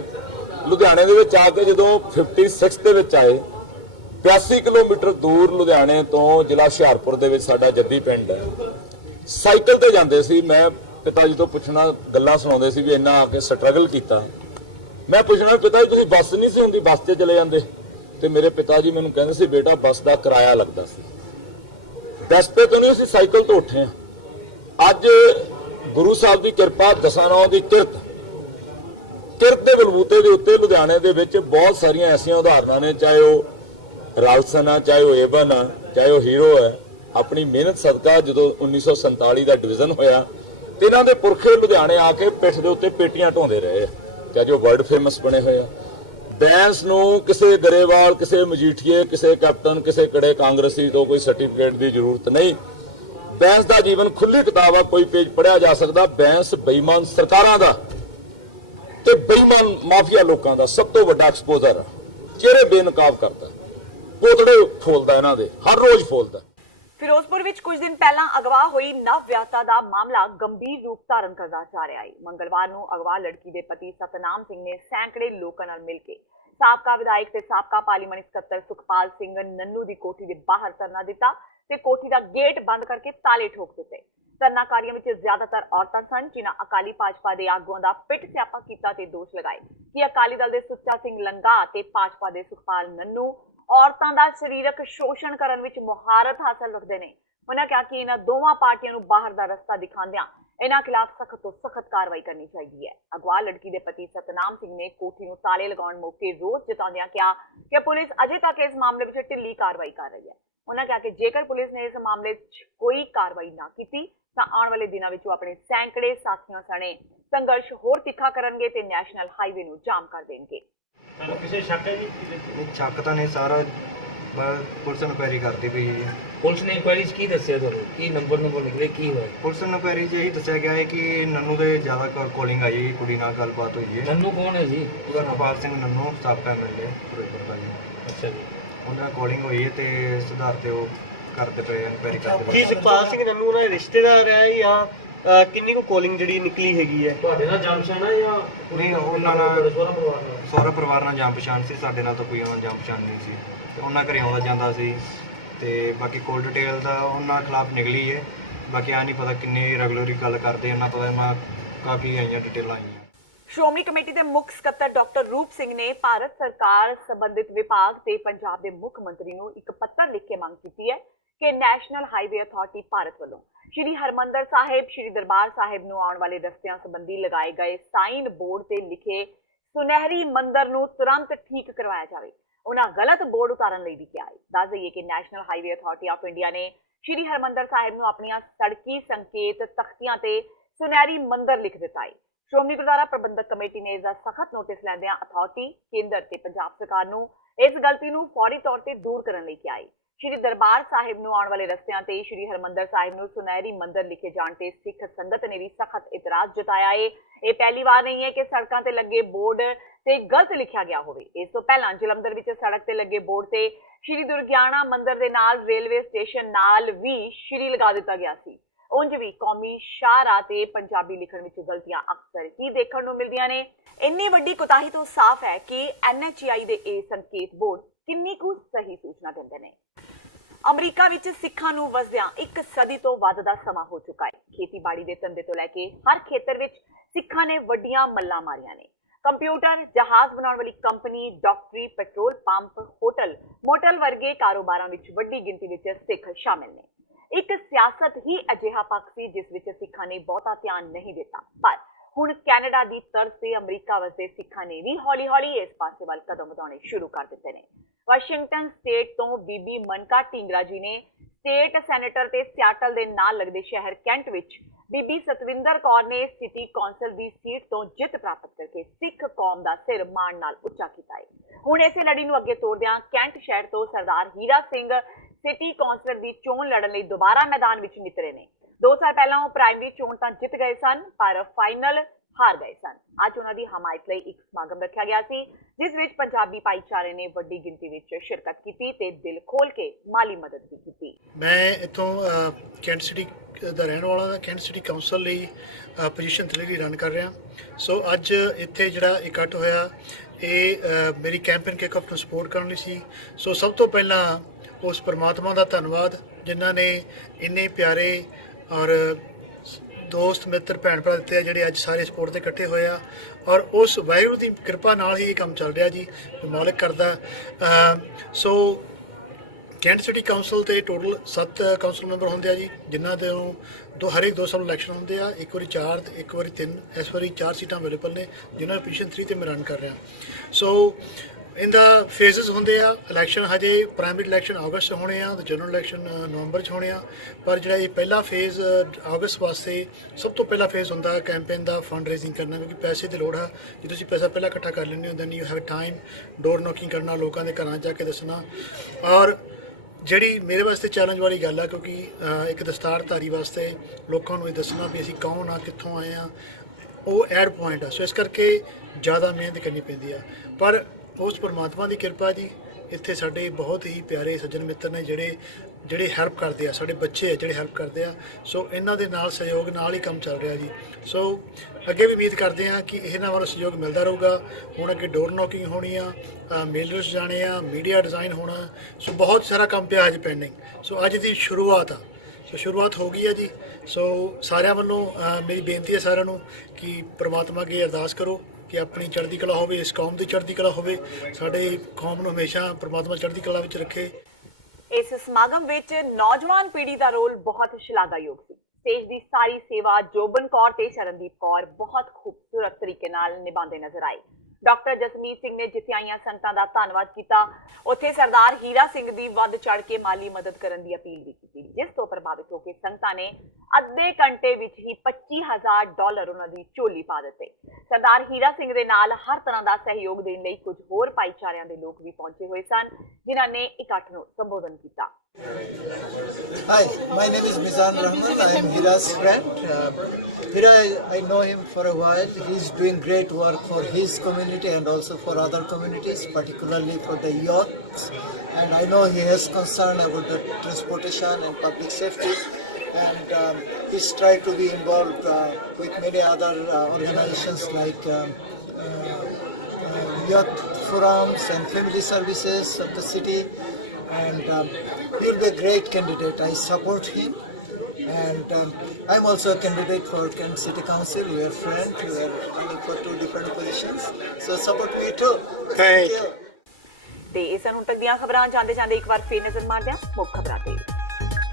ਲੁਧਿਆਣੇ ਦੇ ਵਿੱਚ ਆ ਕੇ ਜਦੋਂ 56 ਦੇ ਵਿੱਚ ਆਏ, 82 ਕਿਲੋਮੀਟਰ ਦੂਰ ਲੁਧਿਆਣੇ ਤੋਂ ਜ਼ਿਲ੍ਹਾ ਹੁਸ਼ਿਆਰਪੁਰ ਦੇ ਵਿੱਚ ਸਾਡਾ ਜੱਦੀ ਪਿੰਡ ਹੈ, ਸਾਈਕਲ ਤੇ ਜਾਂਦੇ ਸੀ। ਮੈਂ ਪਿਤਾ ਜੀ ਤੋਂ ਪੁੱਛਣਾ, ਗੱਲਾਂ ਸੁਣਾਉਂਦੇ ਸੀ ਵੀ ਇੰਨਾ ਆ ਕੇ ਸਟਰਗਲ ਕੀਤਾ। ਮੈਂ ਪੁੱਛਣਾ, ਪਿਤਾ ਜੀ ਤੁਸੀਂ ਬੱਸ ਨਹੀਂ ਸੀ ਹੁੰਦੀ, ਬੱਸ ਤੇ ਚਲੇ ਜਾਂਦੇ? ਤੇ ਮੇਰੇ ਪਿਤਾ ਜੀ ਮੈਨੂੰ ਕਹਿੰਦੇ ਸੀ, ਬੇਟਾ ਬੱਸ ਦਾ ਕਿਰਾਇਆ ਲੱਗਦਾ ਸੀ, ਦਸਤੇ ਤੋਂ ਨਹੀਂ, ਅਸੀਂ ਸਾਈਕਲ ਤੋਂ ਉੱਠੇ ਹਾਂ। ਅੱਜ ਗੁਰੂ ਸਾਹਿਬ ਦੀ ਕਿਰਪਾ, ਦਸਾਂ ਨੌਂ ਦੀ ਕਿਰਤ ਦੇ ਬਲਬੂਤੇ ਦੇ ਉੱਤੇ ਲੁਧਿਆਣੇ ਦੇ ਵਿੱਚ ਬਹੁਤ ਸਾਰੀਆਂ ਐਸੀਆਂ ਉਦਾਹਰਨਾਂ ਨੇ, ਚਾਹੇ ਉਹ ਰਾਲਸਨ ਆ, ਚਾਹੇ ਉਹ ਏਬਨ ਆ, ਚਾਹੇ ਉਹ ਹੀਰੋ ਹੈ। ਆਪਣੀ ਮਿਹਨਤ ਸਦਕਾ ਜਦੋਂ 1947 ਦਾ ਡਿਵੀਜ਼ਨ ਹੋਇਆ ਤੇ ਇਹਨਾਂ ਦੇ ਪੁਰਖੇ ਲੁਧਿਆਣੇ ਆ ਕੇ ਪਿੱਠ ਦੇ ਉੱਤੇ ਪੇਟੀਆਂ ਢੋਂਦੇ ਰਹੇ, ਚਾਹੇ ਜੋ ਵਰਲਡ ਫੇਮਸ ਬਣੇ ਹੋਏ ਆ। ਬੈਂਸ ਨੂੰ ਕਿਸੇ ਗਰੇਵਾਲ, ਕਿਸੇ ਮਜੀਠੀਏ, ਕਿਸੇ ਕੈਪਟਨ, ਕਿਸੇ ਕੜੇ ਕਾਂਗਰਸੀ ਤੋਂ ਕੋਈ ਸਰਟੀਫਿਕੇਟ ਦੀ ਜ਼ਰੂਰਤ ਨਹੀਂ। ਬੈਂਸ ਦਾ ਜੀਵਨ ਖੁੱਲੀ ਕਿਤਾਬ ਆ, ਕੋਈ ਪੇਜ ਪੜਿਆ ਜਾ ਸਕਦਾ। ਬੈਂਸ ਬੇਈਮਾਨ ਸਰਕਾਰਾਂ ਦਾ ਤੇ ਬੇਈਮਾਨ ਮਾਫੀਆ ਲੋਕਾਂ ਦਾ ਸਭ ਤੋਂ ਵੱਡਾ ਐਕਸਪੋਜ਼ਰ ਆ। ਚਿਹਰੇ ਬੇਨਕਾਬ ਕਰਦਾ, ਪੋਤੜੇ ਫੋਲਦਾ, ਇਹਨਾਂ ਦੇ ਹਰ ਰੋਜ਼ ਫੋਲਦਾ। ਫਿਰੋਜ਼ਪੁਰ ਵਿੱਚ ਕੁਝ ਦਿਨ ਪਹਿਲਾਂ ਅਗਵਾ ਹੋਈ ਨਵ ਵਿਆਹਤਾ ਦਾ ਮਾਮਲਾ ਗੰਭੀਰ ਰੂਪ ਧਾਰਨ ਕਰਦਾ ਜਾ ਰਿਹਾ ਹੈ। ਮੰਗਲਵਾਰ ਨੂੰ ਅਗਵਾ ਲੜਕੀ ਦੇ ਪਤੀ ਸਤਨਾਮ ਸਿੰਘ ਨੇ ਸੈਂਕੜੇ ਲੋਕਾਂ ਨਾਲ ਮਿਲ ਕੇ ਸਾਬਕਾ ਵਿਧਾਇਕ ਤੇ ਸਾਬਕਾ ਪਾਰਲੀਮੈਂਟ ਸਕੱਤਰ ਸੁਖਪਾਲ ਸਿੰਘ ਨੰਨੂ ਦੀ ਕੋਠੀ ਦੇ ਬਾਹਰ ਧਰਨਾ ਦਿੱਤਾ ਤੇ ਕੋਠੀ ਦਾ ਗੇਟ ਬੰਦ ਕਰਕੇ ਤਾਲੇ ਠੋਕ ਦਿੱਤੇ। ਧਰਨਾਕਾਰੀਆਂ ਵਿੱਚ ਜ਼ਿਆਦਾਤਰ ਔਰਤਾਂ ਸਨ, ਜਿਨ੍ਹਾਂ ਅਕਾਲੀ ਭਾਜਪਾ ਦੇ ਆਗੂਆਂ ਦਾ ਪਿੱਟ ਸਿਆਪਾ ਕੀਤਾ ਤੇ ਦੋਸ਼ ਲਗਾਏ ਕਿ ਅਕਾਲੀ ਦਲ ਦੇ ਸੁੱਚਾ ਸਿੰਘ ਲੰਗਾ ਤੇ ਭਾਜਪਾ ਦੇ ਸੁਖਪਾਲ ਨੰਨੂ ਔਰਤਾਂ ਦਾ ਸਰੀਰਕ ਸ਼ੋਸ਼ਣ ਕਰਨ ਵਿੱਚ ਮੁਹਾਰਤ ਹਾਸਲ ਰੱਖਦੇ ਨੇ। ਉਹਨਾਂ ਕਿਹਾ ਕਿ ਇਹਨਾਂ ਦੋਵਾਂ ਪਾਰਟੀਆਂ ਨੂੰ ਬਾਹਰ ਦਾ ਰਸਤਾ ਦਿਖਾਉਂਦਿਆਂ ਇਹਨਾਂ ਖਿਲਾਫ ਸਖਤ ਤੋਂ ਸਖਤ ਕਾਰਵਾਈ ਕਰਨੀ ਚਾਹੀਦੀ ਹੈ। ਅਗਵਾ ਲੜਕੀ ਦੇ ਪਤੀ ਸਤਨਾਮ ਸਿੰਘ ਨੇ ਕੋਠੀ ਨੂੰ ਤਾਲੇ ਲਗਾਉਣ ਮੌਕੇ ਰੋਸ ਜਤਾਉਂਦਿਆਂ ਕਿਹਾ ਕਿ ਪੁਲਿਸ ਅਜੇ ਤੱਕ ਇਸ ਮਾਮਲੇ ਵਿੱਚ ਢਿੱਲੀ ਕਾਰਵਾਈ ਕਰ ਰਹੀ ਹੈ। ਉਹਨਾਂ ਕਿਹਾ ਕਿ ਜੇਕਰ ਪੁਲਿਸ ਨੇ ਇਸ ਮਾਮਲੇ 'ਚ ਕੋਈ ਕਾਰਵਾਈ ਨਾ ਕੀਤੀ ਤਾਂ ਆਉਣ ਵਾਲੇ ਦਿਨਾਂ ਵਿੱਚ ਉਹ ਆਪਣੇ ਸੈਂਕੜੇ ਸਾਥੀਆਂ ਸਣੇ ਸੰਘਰਸ਼ ਹੋਰ ਤਿੱਖਾ ਕਰਨਗੇ ਤੇ ਨੈਸ਼ਨਲ ਹਾਈਵੇ ਨੂੰ ਜਾਮ ਕਰ ਦੇਣਗੇ। ਕਿਸੇ ਸ਼ੱਕ ਹੈ ਜੀ? ਸ਼ੱਕ ਤਾਂ ਨਹੀਂ, ਸਾਰਾ ਪੁਲਿਸ ਇਨਕੁਆਇਰੀ ਕਰਦੀ ਪਈ ਹੈ। ਪੁਲਿਸ ਨੇ ਇਨਕੁਆਇਰੀ 'ਚ ਕੀ ਦੱਸਿਆ ਤੁਹਾਨੂੰ? ਕੀ ਨੰਬਰ ਨਿਕਲੇ, ਕੀ ਹੋਇਆ? ਪੁਲਿਸ ਇਨਕੁਆਇਰੀ 'ਚ ਇਹੀ ਦੱਸਿਆ ਗਿਆ ਹੈ ਕਿ ਨੰਨੂ ਦੇ ਜ਼ਿਆਦਾ ਕਾਲਿੰਗ ਆਈ ਹੈ, ਕੁੜੀ ਨਾਲ ਗੱਲਬਾਤ ਹੋਈ ਹੈ। ਨੰਨੂ ਕੌਣ ਹੈ ਜੀ? ਸੁਖਪਾਲ ਸਿੰਘ ਨੰਨੂ ਸਾਬਕਾ ਐਮਐਲਏ ਫਿਰੋਜ਼ਪੁਰ ਦਾ ਜੀ। ਅੱਛਾ ਜੀ। ਉਹਨਾਂ ਨਾਲ ਕਾਲਿੰਗ ਹੋਈ ਹੈ ਤੇ ਸੁਧਾਰ ਤੇ ਉਹ ਕਰਦੇ ਪਏ, ਇਨਕੁਆਇਰੀ ਕਰਦੇ ਕੀ ਪਏ। ਸੁਖਪਾਲ ਸਿੰਘ ਨੰਨੂ ਉਹਨਾਂ ਦੇ ਰਿਸ਼ਤੇਦਾਰ ਹੈ ਜਾਂ ਕਿੰਨੀ ਕੁ ਕਾਲਿੰਗ ਜਿਹੜੀ ਨਿਕਲੀ ਹੈਗੀ ਹੈ? ਤੁਹਾਡੇ ਨਾਲ ਜਾਣ ਪਛਾਣ ਹੈ ਜਾਂ ਨਹੀਂ, ਉਹਨਾਂ ਨਾਲ ਸਹੁਰਾ ਪਰਿਵਾਰ ਨਾਲ? ਸਹੁਰਾ ਪਰਿਵਾਰ ਨਾਲ ਜਾਣ ਪਛਾਣ ਸੀ, ਸਾਡੇ ਨਾਲ ਤਾਂ ਕੋਈ ਉਹਨਾਂ ਜਾਣ ਪਛਾਣ ਨਹੀਂ ਸੀ ਤੇ ਉਹਨਾਂ ਘਰੇ ਆਉਂਦਾ ਜਾਂਦਾ ਸੀ। ਤੇ ਬਾਕੀ ਕੋਲ ਡਿਟੇਲ ਦਾ ਉਹਨਾਂ ਖਿਲਾਫ ਨਿਕਲੀ ਹੈ। ਬਾਕੀ ਆ ਨਹੀਂ ਪਤਾ ਕਿੰਨੇ ਰੈਗੂਲਰੀ ਗੱਲ ਕਰਦੇ, ਉਹਨਾਂ ਪਤਾ ਇਹਨਾਂ ਕਾਫੀ ਆਈਆਂ ਡਿਟੇਲਾਂ ਆਈਆਂ। ਸ਼੍ਰੋਮਣੀ ਕਮੇਟੀ ਦੇ ਮੁੱਖ ਸਕੱਤਰ ਡਾਕਟਰ ਰੂਪ ਸਿੰਘ ਨੇ ਭਾਰਤ ਸਰਕਾਰ ਸੰਬੰਧਿਤ ਵਿਭਾਗ ਤੇ ਪੰਜਾਬ ਦੇ ਮੁੱਖ ਮੰਤਰੀ ਨੂੰ ਇੱਕ ਪੱਤਰ ਲਿਖ ਕੇ ਮੰਗ ਕੀਤੀ ਹੈ ਕਿ ਨੈਸ਼ਨਲ ਹਾਈਵੇ ਅਥਾਰਟੀ ਭਾਰਤ ਵੱਲੋਂ ਸ਼੍ਰੀ ਹਰਮੰਦਰ ਸਾਹਿਬ, ਸ਼੍ਰੀ ਦਰਬਾਰ ਸਾਹਿਬ ਨੂੰ ਆਉਣ ਵਾਲੇ ਰਸਤਿਆਂ ਸੰਬੰਧੀ ਲਗਾਏ ਗਏ ਸਾਈਨ ਬੋਰਡ ਤੇ ਲਿਖੇ ਸੁਨਹਿਰੀ ਮੰਦਰ ਨੂੰ ਤੁਰੰਤ ਠੀਕ ਕਰਵਾਇਆ ਜਾਵੇ। ਉਹਨਾਂ ਗਲਤ ਬੋਰਡ ਉਤਾਰਨ ਲਈ ਵੀ ਕਿਹਾ ਹੈ। ਦੱਸ ਦਈਏ ਕਿ national highway authority of India ਨੇ ਸ਼੍ਰੀ ਹਰਮੰਦਰ ਸਾਹਿਬ ਨੂੰ ਆਪਣੀਆਂ ਸੜਕੀ ਸੰਕੇਤ ਤਖਤੀਆਂ ਤੇ ਸੁਨਹਿਰੀ ਮੰਦਰ ਲਿਖ ਦਿੱਤਾ ਹੈ। ਸ਼੍ਰੋਮਣੀ ਗੁਰਦੁਆਰਾ ਪ੍ਰਬੰਧਕ ਕਮੇਟੀ ਨੇ ਇਸ ਦਾ ਸਖਤ ਨੋਟਿਸ ਲੈਂਦਿਆਂ ਅਥਾਰਟੀ, ਕੇਂਦਰ ਤੇ ਪੰਜਾਬ ਸਰਕਾਰ ਨੂੰ ਇਸ ਗਲਤੀ ਨੂੰ ਫੌਰੀ ਤੌਰ ਤੇ ਦੂਰ ਕਰਨ ਲਈ ਕਿਹਾ ਹੈ। ਸ਼੍ਰੀ ਦਰਬਾਰ ਸਾਹਿਬ ਨੂੰ ਆਉਣ ਵਾਲੇ ਰਸਤਿਆਂ ਤੇ ਸ਼੍ਰੀ ਹਰਮੰਦਰ ਸਾਹਿਬ ਨੂੰ ਸੁਨਹਿਰੀ ਮੰਦਰ ਲਿਖੇ ਜਾਣ ਤੇ ਸਿੱਖ ਸੰਗਤ ਨੇ ਵੀ ਸਖਤ ਇਤਰਾਜ਼ ਜਤਾਇਆ ਹੈ। ਇਹ ਪਹਿਲੀ ਵਾਰ ਨਹੀਂ ਹੈ ਕਿ ਸੜਕਾਂ ਤੇ ਲੱਗੇ ਬੋਰਡ ਤੇ ਗਲਤ ਲਿਖਿਆ ਗਿਆ ਹੋਵੇ। ਇਸ ਤੋਂ ਪਹਿਲਾਂ ਜਲੰਧਰ ਵਿੱਚ ਸੜਕ ਤੇ ਲੱਗੇ ਬੋਰਡ ਤੇ ਸ਼੍ਰੀ ਦੁਰਗਿਆਣਾ ਮੰਦਰ ਦੇ ਨਾਲ ਰੇਲਵੇ ਸਟੇਸ਼ਨ ਨਾਲ ਵੀ ਸ਼੍ਰੀ ਲਗਾ ਦਿੱਤਾ ਗਿਆ ਸੀ। ਉਂਝ ਵੀ ਕੌਮੀ ਸ਼ਾਹਰਾਹ ਤੇ ਪੰਜਾਬੀ ਲਿਖਣ ਵਿੱਚ ਗਲਤੀਆਂ ਅਕਸਰ ਹੀ ਦੇਖਣ ਨੂੰ ਮਿਲਦੀਆਂ ਨੇ। ਇੰਨੀ ਵੱਡੀ ਕੁਤਾਹੀ ਤੋਂ ਸਾਫ਼ ਹੈ ਕਿ NHAI ਦੇ ਇਹ ਸੰਕੇਤ ਬੋਰਡ ਕਿੰਨੀ ਕੁ ਸਹੀ ਸੂਚਨਾ ਦਿੰਦੇ ਨੇ। ਅਮਰੀਕਾ ਵਿੱਚ ਸਿੱਖਾਂ ਨੂੰ ਵਸਦਿਆਂ 1 ਸਦੀ ਤੋਂ ਵੱਧ ਦਾ ਸਮਾਂ ਹੋ ਚੁੱਕਾ ਹੈ। ਖੇਤੀਬਾੜੀ ਦੇ ਧੰਦੇ ਤੋਂ ਲੈ ਕੇ ਹਰ ਖੇਤਰ ਵਿੱਚ ਸਿੱਖਾਂ ਨੇ ਵੱਡੀਆਂ ਮੱਲਾਂ ਮਾਰੀਆਂ ਨੇ। ਕੰਪਿਊਟਰ, ਜਹਾਜ਼ ਬਣਾਉਣ ਵਾਲੀ ਕੰਪਨੀ, ਡਾਕਟਰੀ, ਪੈਟਰੋਲ ਪੰਪ, ਹੋਟਲ, ਮੋਟਲ ਵਰਗੇ ਕਾਰੋਬਾਰਾਂ ਵਿੱਚ ਵੱਡੀ ਗਿਣਤੀ ਵਿੱਚ ਸਿੱਖ ਸ਼ਾਮਿਲ ਨੇ। ਇੱਕ ਸਿਆਸਤ ਹੀ ਅਜਿਹਾ ਪੱਖ ਸੀ ਜਿਸ ਵਿੱਚ ਸਿੱਖਾਂ ਨੇ ਬਹੁਤਾ ਧਿਆਨ ਨਹੀਂ ਦਿੱਤਾ, ਪਰ ਹੁਣ ਕੈਨੇਡਾ ਦੀ ਤਰਜ਼ ਤੇ ਅਮਰੀਕਾ ਵਸਦੇ ਸਿੱਖਾਂ ਨੇ ਵੀ ਹੌਲੀ-ਹੌਲੀ ਇਸ ਪਾਸੇ ਵੱਲ ਕਦਮ ਵਧਾਉਣੇ ਸ਼ੁਰੂ ਕਰ ਦਿੱਤੇ ਨੇ। ਵਾਸ਼ਿੰਗਟਨ ਸਟੇਟ ਤੋਂ ਬੀਬੀ ਮਨਕਾ ਢੀਂਗਰਾ ਜੀ ਨੇ ਸਟੇਟ ਸੈਨੇਟਰ ਤੇ ਸਿਆਟਲ ਦੇ ਨਾਲ ਲੱਗਦੇ ਸ਼ਹਿਰ ਕੈਂਟ ਵਿੱਚ ਬੀਬੀ ਸਤਵਿੰਦਰ ਕੌਰ ਨੇ ਸਿਟੀ ਕੌਂਸਲ ਦੀ ਸੀਟ ਤੋਂ ਜਿੱਤ ਪ੍ਰਾਪਤ ਕਰਕੇ ਸਿੱਖ ਕੌਮ ਦਾ ਸਿਰ ਮਾਣ ਨਾਲ ਉੱਚਾ ਕੀਤਾ ਹੈ। ਹੁਣ ਇਸੇ ਲੜੀ ਨੂੰ ਅੱਗੇ ਤੋਰਦਿਆਂ ਕੈਂਟ ਸ਼ਹਿਰ ਤੋਂ ਸਰਦਾਰ ਹੀਰਾ ਸਿੰਘ ਸਿਟੀ ਕੌਂਸਲਰ ਦੀ ਚੋਣ ਲੜਨ ਲਈ ਦੁਬਾਰਾ ਮੈਦਾਨ ਵਿੱਚ ਨਿਤਰੇ ਨੇ। 2 ਸਾਲ ਪਹਿਲਾਂ ਉਹ ਪ੍ਰਾਇਮਰੀ ਚੋਣ ਤਾਂ ਜਿੱਤ ਗਏ ਸਨ, ਪਰ ਫਾਈਨਲ ਹਾਰ ਗਏ ਸਨ। ਅੱਜ ਉਹਨਾਂ ਦੀ ਹਮਾਇਤ ਲਈ ਇੱਕ ਸਮਾਗਮ ਰੱਖਿਆ ਗਿਆ ਸੀ ਜਿਸ ਵਿੱਚ ਪੰਜਾਬੀ ਭਾਈਚਾਰੇ ਨੇ ਵੱਡੀ ਗਿਣਤੀ ਵਿੱਚ ਸ਼ਿਰਕਤ ਕੀਤੀ ਤੇ ਦਿਲ ਖੋਲ ਕੇ ਮਾਲੀ ਮਦਦ ਵੀ ਕੀਤੀ। ਮੈਂ ਇੱਥੋਂ ਕੈਂਟ ਸਿਟੀ ਦਾ ਰਹਿਣ ਵਾਲਾ ਹਾਂ। ਕੈਂਟ ਸਿਟੀ ਕਾਉਂਸਲ ਲਈ ਪੋਜੀਸ਼ਨ 3 ਲਈ ਰਨ ਕਰ ਰਿਹਾ। ਸੋ ਅੱਜ ਇੱਥੇ ਜਿਹੜਾ ਇਕੱਠ ਹੋਇਆ, ਇਹ ਮੇਰੀ ਕੈਂਪੇਨ ਕਿਕ ਆਫ ਨੂੰ ਸਪੋਰਟ ਕਰਨ ਲਈ ਸੀ। ਸੋ ਸਭ ਤੋਂ ਪਹਿਲਾਂ ਉਸ ਪਰਮਾਤਮਾ ਦਾ ਧੰਨਵਾਦ ਜਿਨ੍ਹਾਂ ਨੇ ਇੰਨੇ ਪਿਆਰੇ ਔਰ ਦੋਸਤ ਮਿੱਤਰ ਭੈਣ ਭਰਾ ਦਿੱਤੇ ਆ ਜਿਹੜੇ ਅੱਜ ਸਾਰੇ ਸਪੋਰਟ ਤੇ ਇਕੱਠੇ ਹੋਏ ਆ, ਔਰ ਉਸ ਵਾਹਿਗੁਰੂ ਦੀ ਕਿਰਪਾ ਨਾਲ ਹੀ ਇਹ ਕੰਮ ਚੱਲ ਰਿਹਾ ਜੀ, ਮਾਲਕ ਕਰਦਾ। ਸੋ ਕੈਂਟ ਸਿਟੀ ਕਾਉਂਸਲ ਤੇ ਟੋਟਲ 7 ਕਾਉਂਸਲ ਮੈਂਬਰ ਹੁੰਦੇ ਆ ਜੀ, ਜਿਨ੍ਹਾਂ ਦੇ ਹਰੇਕ 2 ਸਾਲ ਇਲੈਕਸ਼ਨ ਹੁੰਦੇ ਆ, ਇੱਕ ਵਾਰੀ 4 ਤੇ ਇੱਕ ਵਾਰੀ 3। ਇਸ ਵਾਰੀ 4 ਸੀਟਾਂ ਅਵੇਲੇਬਲ ਨੇ ਜਿਨ੍ਹਾਂ ਦੀ ਪੋਜੀਸ਼ਨ 3 ਤੇ ਮੈਂ ਰਨ ਕਰ ਰਿਹਾ। ਸੋ ਇਹਦਾ ਫੇਜ਼ਸ ਹੁੰਦੇ ਆ। ਇਲੈਕਸ਼ਨ ਹਜੇ ਪ੍ਰਾਇਮਰੀ ਇਲੈਕਸ਼ਨ ਅਗਸਤ 'ਚ ਹੋਣੇ ਆ ਤੇ ਜਨਰਲ ਇਲੈਕਸ਼ਨ ਨਵੰਬਰ 'ਚ ਹੋਣੇ ਆ, ਪਰ ਜਿਹੜਾ ਇਹ ਪਹਿਲਾ ਫੇਜ਼ ਅਗਸਤ ਵਾਸਤੇ ਸਭ ਤੋਂ ਪਹਿਲਾ ਫੇਜ਼ ਹੁੰਦਾ ਕੈਂਪੇਨ ਦਾ ਫੰਡ ਰੇਜ਼ਿੰਗ ਕਰਨਾ, ਕਿਉਂਕਿ ਪੈਸੇ ਦੀ ਲੋੜ ਆ। ਜੇ ਤੁਸੀਂ ਪੈਸਾ ਪਹਿਲਾਂ ਇਕੱਠਾ ਕਰ ਲੈਂਦੇ ਹੋ ਦੈਨ ਯੂ ਹੈਵ ਟਾਈਮ ਡੋਰ ਨੋਕਿੰਗ ਕਰਨਾ, ਲੋਕਾਂ ਦੇ ਘਰਾਂ ਜਾ ਕੇ ਦੱਸਣਾ। ਔਰ ਜਿਹੜੀ ਮੇਰੇ ਵਾਸਤੇ ਚੈਲੰਜ ਵਾਲੀ ਗੱਲ ਆ, ਕਿਉਂਕਿ ਇੱਕ ਦਸਤਾਰਧਾਰੀ ਵਾਸਤੇ ਲੋਕਾਂ ਨੂੰ ਇਹ ਦੱਸਣਾ ਵੀ ਅਸੀਂ ਕੌਣ ਆ, ਕਿੱਥੋਂ ਆਏ ਆ, ਉਹ ਐਡ ਪੁਆਇੰਟ ਆ। ਸੋ ਇਸ ਕਰਕੇ ਜ਼ਿਆਦਾ ਮਿਹਨਤ ਕਰਨੀ ਪੈਂਦੀ ਆ, ਪਰ ਉਸ ਪਰਮਾਤਮਾ ਦੀ ਕਿਰਪਾ ਜੀ ਇੱਥੇ ਸਾਡੇ ਬਹੁਤ ਹੀ ਪਿਆਰੇ ਸੱਜਣ ਮਿੱਤਰ ਨੇ ਜਿਹੜੇ ਹੈਲਪ ਕਰਦੇ ਆ, ਸਾਡੇ ਬੱਚੇ ਆ ਜਿਹੜੇ ਹੈਲਪ ਕਰਦੇ ਆ। ਸੋ ਇਹਨਾਂ ਦੇ ਨਾਲ ਸਹਿਯੋਗ ਨਾਲ ਹੀ ਕੰਮ ਚੱਲ ਰਿਹਾ ਜੀ। ਸੋ ਅੱਗੇ ਵੀ ਉਮੀਦ ਕਰਦੇ ਆ ਕਿ ਇਹਨਾਂ ਵੱਲੋਂ ਸਹਿਯੋਗ ਮਿਲਦਾ ਰਹੂਗਾ। ਹੁਣ ਅੱਗੇ ਡੋਰ ਨੋਕਿੰਗ ਹੋਣੀ ਆ, ਮੇਲਰਸ ਜਾਣੇ ਆ, ਮੀਡੀਆ ਡਿਜ਼ਾਈਨ ਹੋਣਾ। ਸੋ ਬਹੁਤ ਸਾਰਾ ਕੰਮ ਪਿਆ ਅੱਜ ਪੈਂਡਿੰਗ। ਸੋ ਅੱਜ ਦੀ ਸ਼ੁਰੂਆਤ ਆ, ਸੋ ਸ਼ੁਰੂਆਤ ਹੋ ਗਈ ਹੈ ਜੀ। ਸੋ ਸਾਰਿਆਂ ਵੱਲੋਂ ਮੇਰੀ ਬੇਨਤੀ ਹੈ ਸਾਰਿਆਂ ਨੂੰ ਕਿ ਪ੍ਰਮਾਤਮਾ ਅੱਗੇ ਅਰਦਾਸ ਕਰੋ ਕਿ ਆਪਣੀ ਚੜ੍ਹਦੀ ਕਲਾ ਹੋਵੇ, ਇਸ ਕੌਮ ਦੀ ਚੜ੍ਹਦੀ ਕਲਾ ਹੋਵੇ, ਸਾਡੇ ਕੌਮ ਨੂੰ ਹਮੇਸ਼ਾ ਪ੍ਰਮਾਤਮਾ ਚੜ੍ਹਦੀ ਕਲਾ ਵਿੱਚ ਰੱਖੇ। ਇਸ ਸਮਾਗਮ ਵਿੱਚ ਨੌਜਵਾਨ ਪੀੜ੍ਹੀ ਦਾ ਰੋਲ ਬਹੁਤ ਸ਼ਲਾਘਾਯੋਗ ਸੀ। ਸਟੇਜ ਦੀ ਸਾਰੀ ਸੇਵਾ ਜੋਬਨ ਕੌਰ ਤੇ ਸ਼ਰਨਦੀਪ ਕੌਰ ਬਹੁਤ ਖੂਬਸੂਰਤ ਤਰੀਕੇ ਨਾਲ ਨਿਭਾਉਂਦੇ ਨਜ਼ਰ ਆਏ। ਡਾਕਟਰ ਜਸਮੀਤ ਸਿੰਘ ਨੇ ਜਿੱਥੇ ਆਈਆਂ ਸੰਗਤਾਂ ਦਾ ਧੰਨਵਾਦ ਕੀਤਾ, ਉੱਥੇ ਸਰਦਾਰ ਹੀਰਾ ਸਿੰਘ ਦੀ ਵੱਧ ਚੜ ਕੇ ਮਾਲੀ ਮਦਦ ਕਰਨ ਦੀ ਅਪੀਲ ਵੀ ਕੀਤੀ, ਜਿਸ ਤੋਂ ਪ੍ਰਭਾਵਿਤ ਹੋ ਕੇ ਸੰਗਤਾਂ ਨੇ ਅੱਧੇ ਘੰਟੇ ਵਿੱਚ ਹੀ $25,000 ਉਹਨਾਂ ਦੀ ਝੋਲੀ ਪਾ ਦਿੱਤੇ। ਸਰਦਾਰ ਹੀਰਾ ਸਿੰਘ ਦੇ ਨਾਲ ਹਰ ਤਰ੍ਹਾਂ ਦਾ ਸਹਿਯੋਗ ਦੇਣ ਲਈ ਕੁਝ ਹੋਰ ਭਾਈਚਾਰਿਆਂ ਦੇ ਲੋਕ ਵੀ ਪਹੁੰਚੇ ਹੋਏ ਸਨ, ਜਿਨ੍ਹਾਂ ਨੇ ਇਕੱਠ ਨੂੰ ਸੰਬੋਧਨ ਕੀਤਾ। Hi, my name is Mizan Rahman. I am Hira's friend. Hira, I know him for a while. He's doing great work for his community and also for other communities, particularly for the youth. And I know he has concern about the transportation and public safety. And he's tried to be involved with many other organizations like youth forums and family services of the city. And he will be a great candidate. I support him. And I'm also a candidate for Kent City Council. We are friends. We are running for 2 different positions. So support me too. Thank you. ਤੇ ਇਸ ਨੂੰ ਤੱਕ ਦੀਆਂ ਖਬਰਾਂ ਜਾਂਦੇ ਜਾਂਦੇ ਇੱਕ ਵਾਰ ਫੇਰ ਨਜ਼ਰ ਮਾਰਦੇ ਹਾਂ ਮੁੱਖ ਖਬਰਾਂ ਤੇ।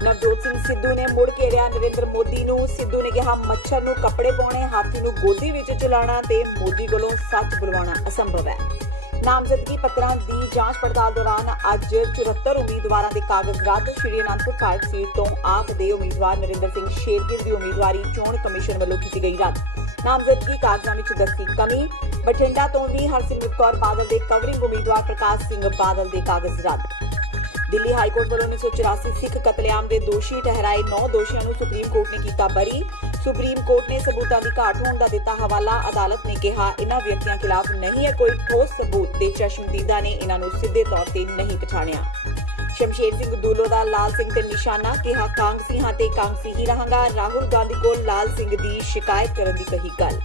ਨਵਜੋਤ ਸਿੰਘ ਸਿੱਧੂ ਨੇ ਮੁੜ ਘੇਰਿਆ ਨਰਿੰਦਰ ਮੋਦੀ ਨੂੰ। ਸਿੱਧੂ ਨੇ ਕਿਹਾ ਮੱਛਰ ਨੂੰ ਕੱਪੜੇ ਪਾਉਣੇ, ਹਾਥੀ ਨੂੰ ਗੋਦੀ ਵਿੱਚ ਚਲਾਉਣਾ ਤੇ ਮੋਦੀ ਕੋਲੋਂ ਸੱਚ ਬੁਲਵਾਉਣਾ ਅਸੰਭਵ ਹੈ। ਨਾਮਜ਼ਦਗੀ ਪੱਤਰਾਂ ਦੀ ਜਾਂਚ ਪੜਤਾਲ ਦੌਰਾਨ ਅੱਜ 74 ਉਮੀਦਵਾਰਾਂ ਦੇ ਕਾਗਜ਼ ਰੱਦ। ਸ਼੍ਰੀ ਅਨੰਦਪੁਰ ਸਾਹਿਬ ਸੀਟ ਤੋਂ ਆਪ ਦੇ ਉਮੀਦਵਾਰ ਨਰਿੰਦਰ ਸਿੰਘ ਸ਼ੇਰਗਿੱਲ ਦੀ ਉਮੀਦਵਾਰੀ ਚੋਣ ਕਮਿਸ਼ਨ ਵੱਲੋਂ ਕੀਤੀ ਗਈ ਰੱਦ। ਨਾਮਜ਼ਦਗੀ ਕਾਗਜ਼ਾਂ ਵਿੱਚ ਦੱਸੀ ਕਮੀ। ਬਠਿੰਡਾ ਤੋਂ ਵੀ ਹਰਸਿਮਰਤ ਕੌਰ ਬਾਦਲ ਦੇ ਕਵਰਿੰਗ ਉਮੀਦਵਾਰ ਪ੍ਰਕਾਸ਼ ਸਿੰਘ ਬਾਦਲ ਦੇ ਕਾਗਜ਼ ਰੱਦ। ਦਿੱਲੀ ਹਾਈ ਕੋਰਟ ਵੱਲੋਂ 1984 ਸਿੱਖ ਕਤਲੇਆਮ ਦੇ ਦੋਸ਼ੀ ਠਹਿਰਾਏ 9 ਦੋਸ਼ੀਆਂ ਨੂੰ ਸੁਪਰੀਮ ਕੋਰਟ ਨੇ ਕੀਤਾ ਬਰੀ। ਸੁਪਰੀਮ ਕੋਰਟ ਨੇ ਸਬੂਤਾਂ ਦੀ ਘਾਟ ਹੋਣ ਦਾ ਦਿੱਤਾ ਹਵਾਲਾ। ਅਦਾਲਤ ਨੇ ਕਿਹਾ ਇਹਨਾਂ ਵਿਅਕਤੀਆਂ ਖਿਲਾਫ ਨਹੀਂ ਹੈ ਕੋਈ ਠੋਸ ਸਬੂਤ ਤੇ ਚਸ਼ਮਦੀਦਾ ਨੇ ਇਹਨਾਂ ਨੂੰ ਸਿੱਧੇ ਤੌਰ ਤੇ ਨਹੀਂ ਪਛਾਣਿਆ। ਸ਼ਮਸ਼ੇਰ ਸਿੰਘ ਦੂਲੋ ਦਾ ਲਾਲ ਸਿੰਘ ਤੇ ਨਿਸ਼ਾਨਾ, ਕਿਹਾ ਕਾਂਗਸੀ ਹਾਂ ਤੇ ਕਾਂਗਸੀ ਹੀ ਰਹਾਂਗਾ। ਰਾਹੁਲ ਗਾਂਧੀ ਕੋਲ ਲਾਲ ਸਿੰਘ ਦੀ ਸ਼ਿਕਾਇਤ ਕਰਨ ਦੀ ਕਹੀ ਗੱਲ।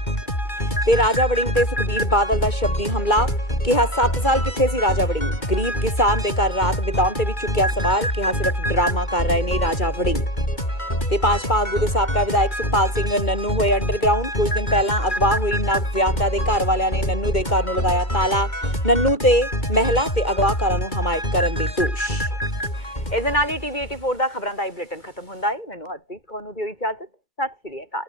ਤੇ ਰਾਜਾ ਵੜਿੰਗ ਤੇ ਸੁਖਬੀਰ ਬਾਦਲ ਦਾ ਸ਼ਬਦੀ ਹਮਲਾ, ਕਿਹਾ 7 ਸਾਲ ਕਿੱਥੇ ਸੀ ਰਾਜਾ ਵੜਿੰਗ। ਗਰੀਬ ਕਿਸਾਨ ਦੇ ਘਰ ਰਾਤ ਬਿਤਾਉਣ ਤੇ ਵੀ ਚੁੱਕਿਆ ਸਵਾਲ, ਕਿਹਾ ਸਿਰਫ ਡਰਾਮਾ ਕਰ ਰਹੇ ਨੇ ਰਾਜਾ ਵੜਿੰਗ। ਤੇ ਭਾਜਪਾ ਆਗੂ ਦੇ ਸਾਬਕਾ ਵਿਧਾਇਕ ਸੁਖਪਾਲ ਸਿੰਘ ਨੰਨੂ ਹੋਏ ਅੰਡਰਗਰਾਉਂਡ। ਕੁਝ ਦਿਨ ਪਹਿਲਾਂ ਅਗਵਾ ਹੋਈ ਨਵ ਵਿਆਹਤਾ ਦੇ ਘਰ ਵਾਲਿਆਂ ਨੇ ਨੰਨੂ ਦੇ ਘਰ ਨੂੰ ਲਗਾਇਆ ਤਾਲਾ। ਨੰਨੂ ਤੇ ਮਹਿਲਾ ਤੇ ਅਗਵਾਕਾਰਾਂ ਨੂੰ ਹਮਾਇਤ ਕਰਨ ਦੇ ਦੋਸ਼। ਇਸ ਦੇ ਨਾਲ ਹੀ TV 84 ਦਾ ਖਬਰਾਂ ਦਾ ਇਹ ਬੁਲੇਟਿਨ ਖਤਮ ਹੁੰਦਾ ਹੈ। ਮੈਨੂੰ ਹਰਪ੍ਰੀਤ ਕੌਰ ਨੂੰ ਦਿਓ ਇਜਾਜ਼ਤ। ਸਤਿ ਸ਼੍ਰੀ ਅਕਾਲ।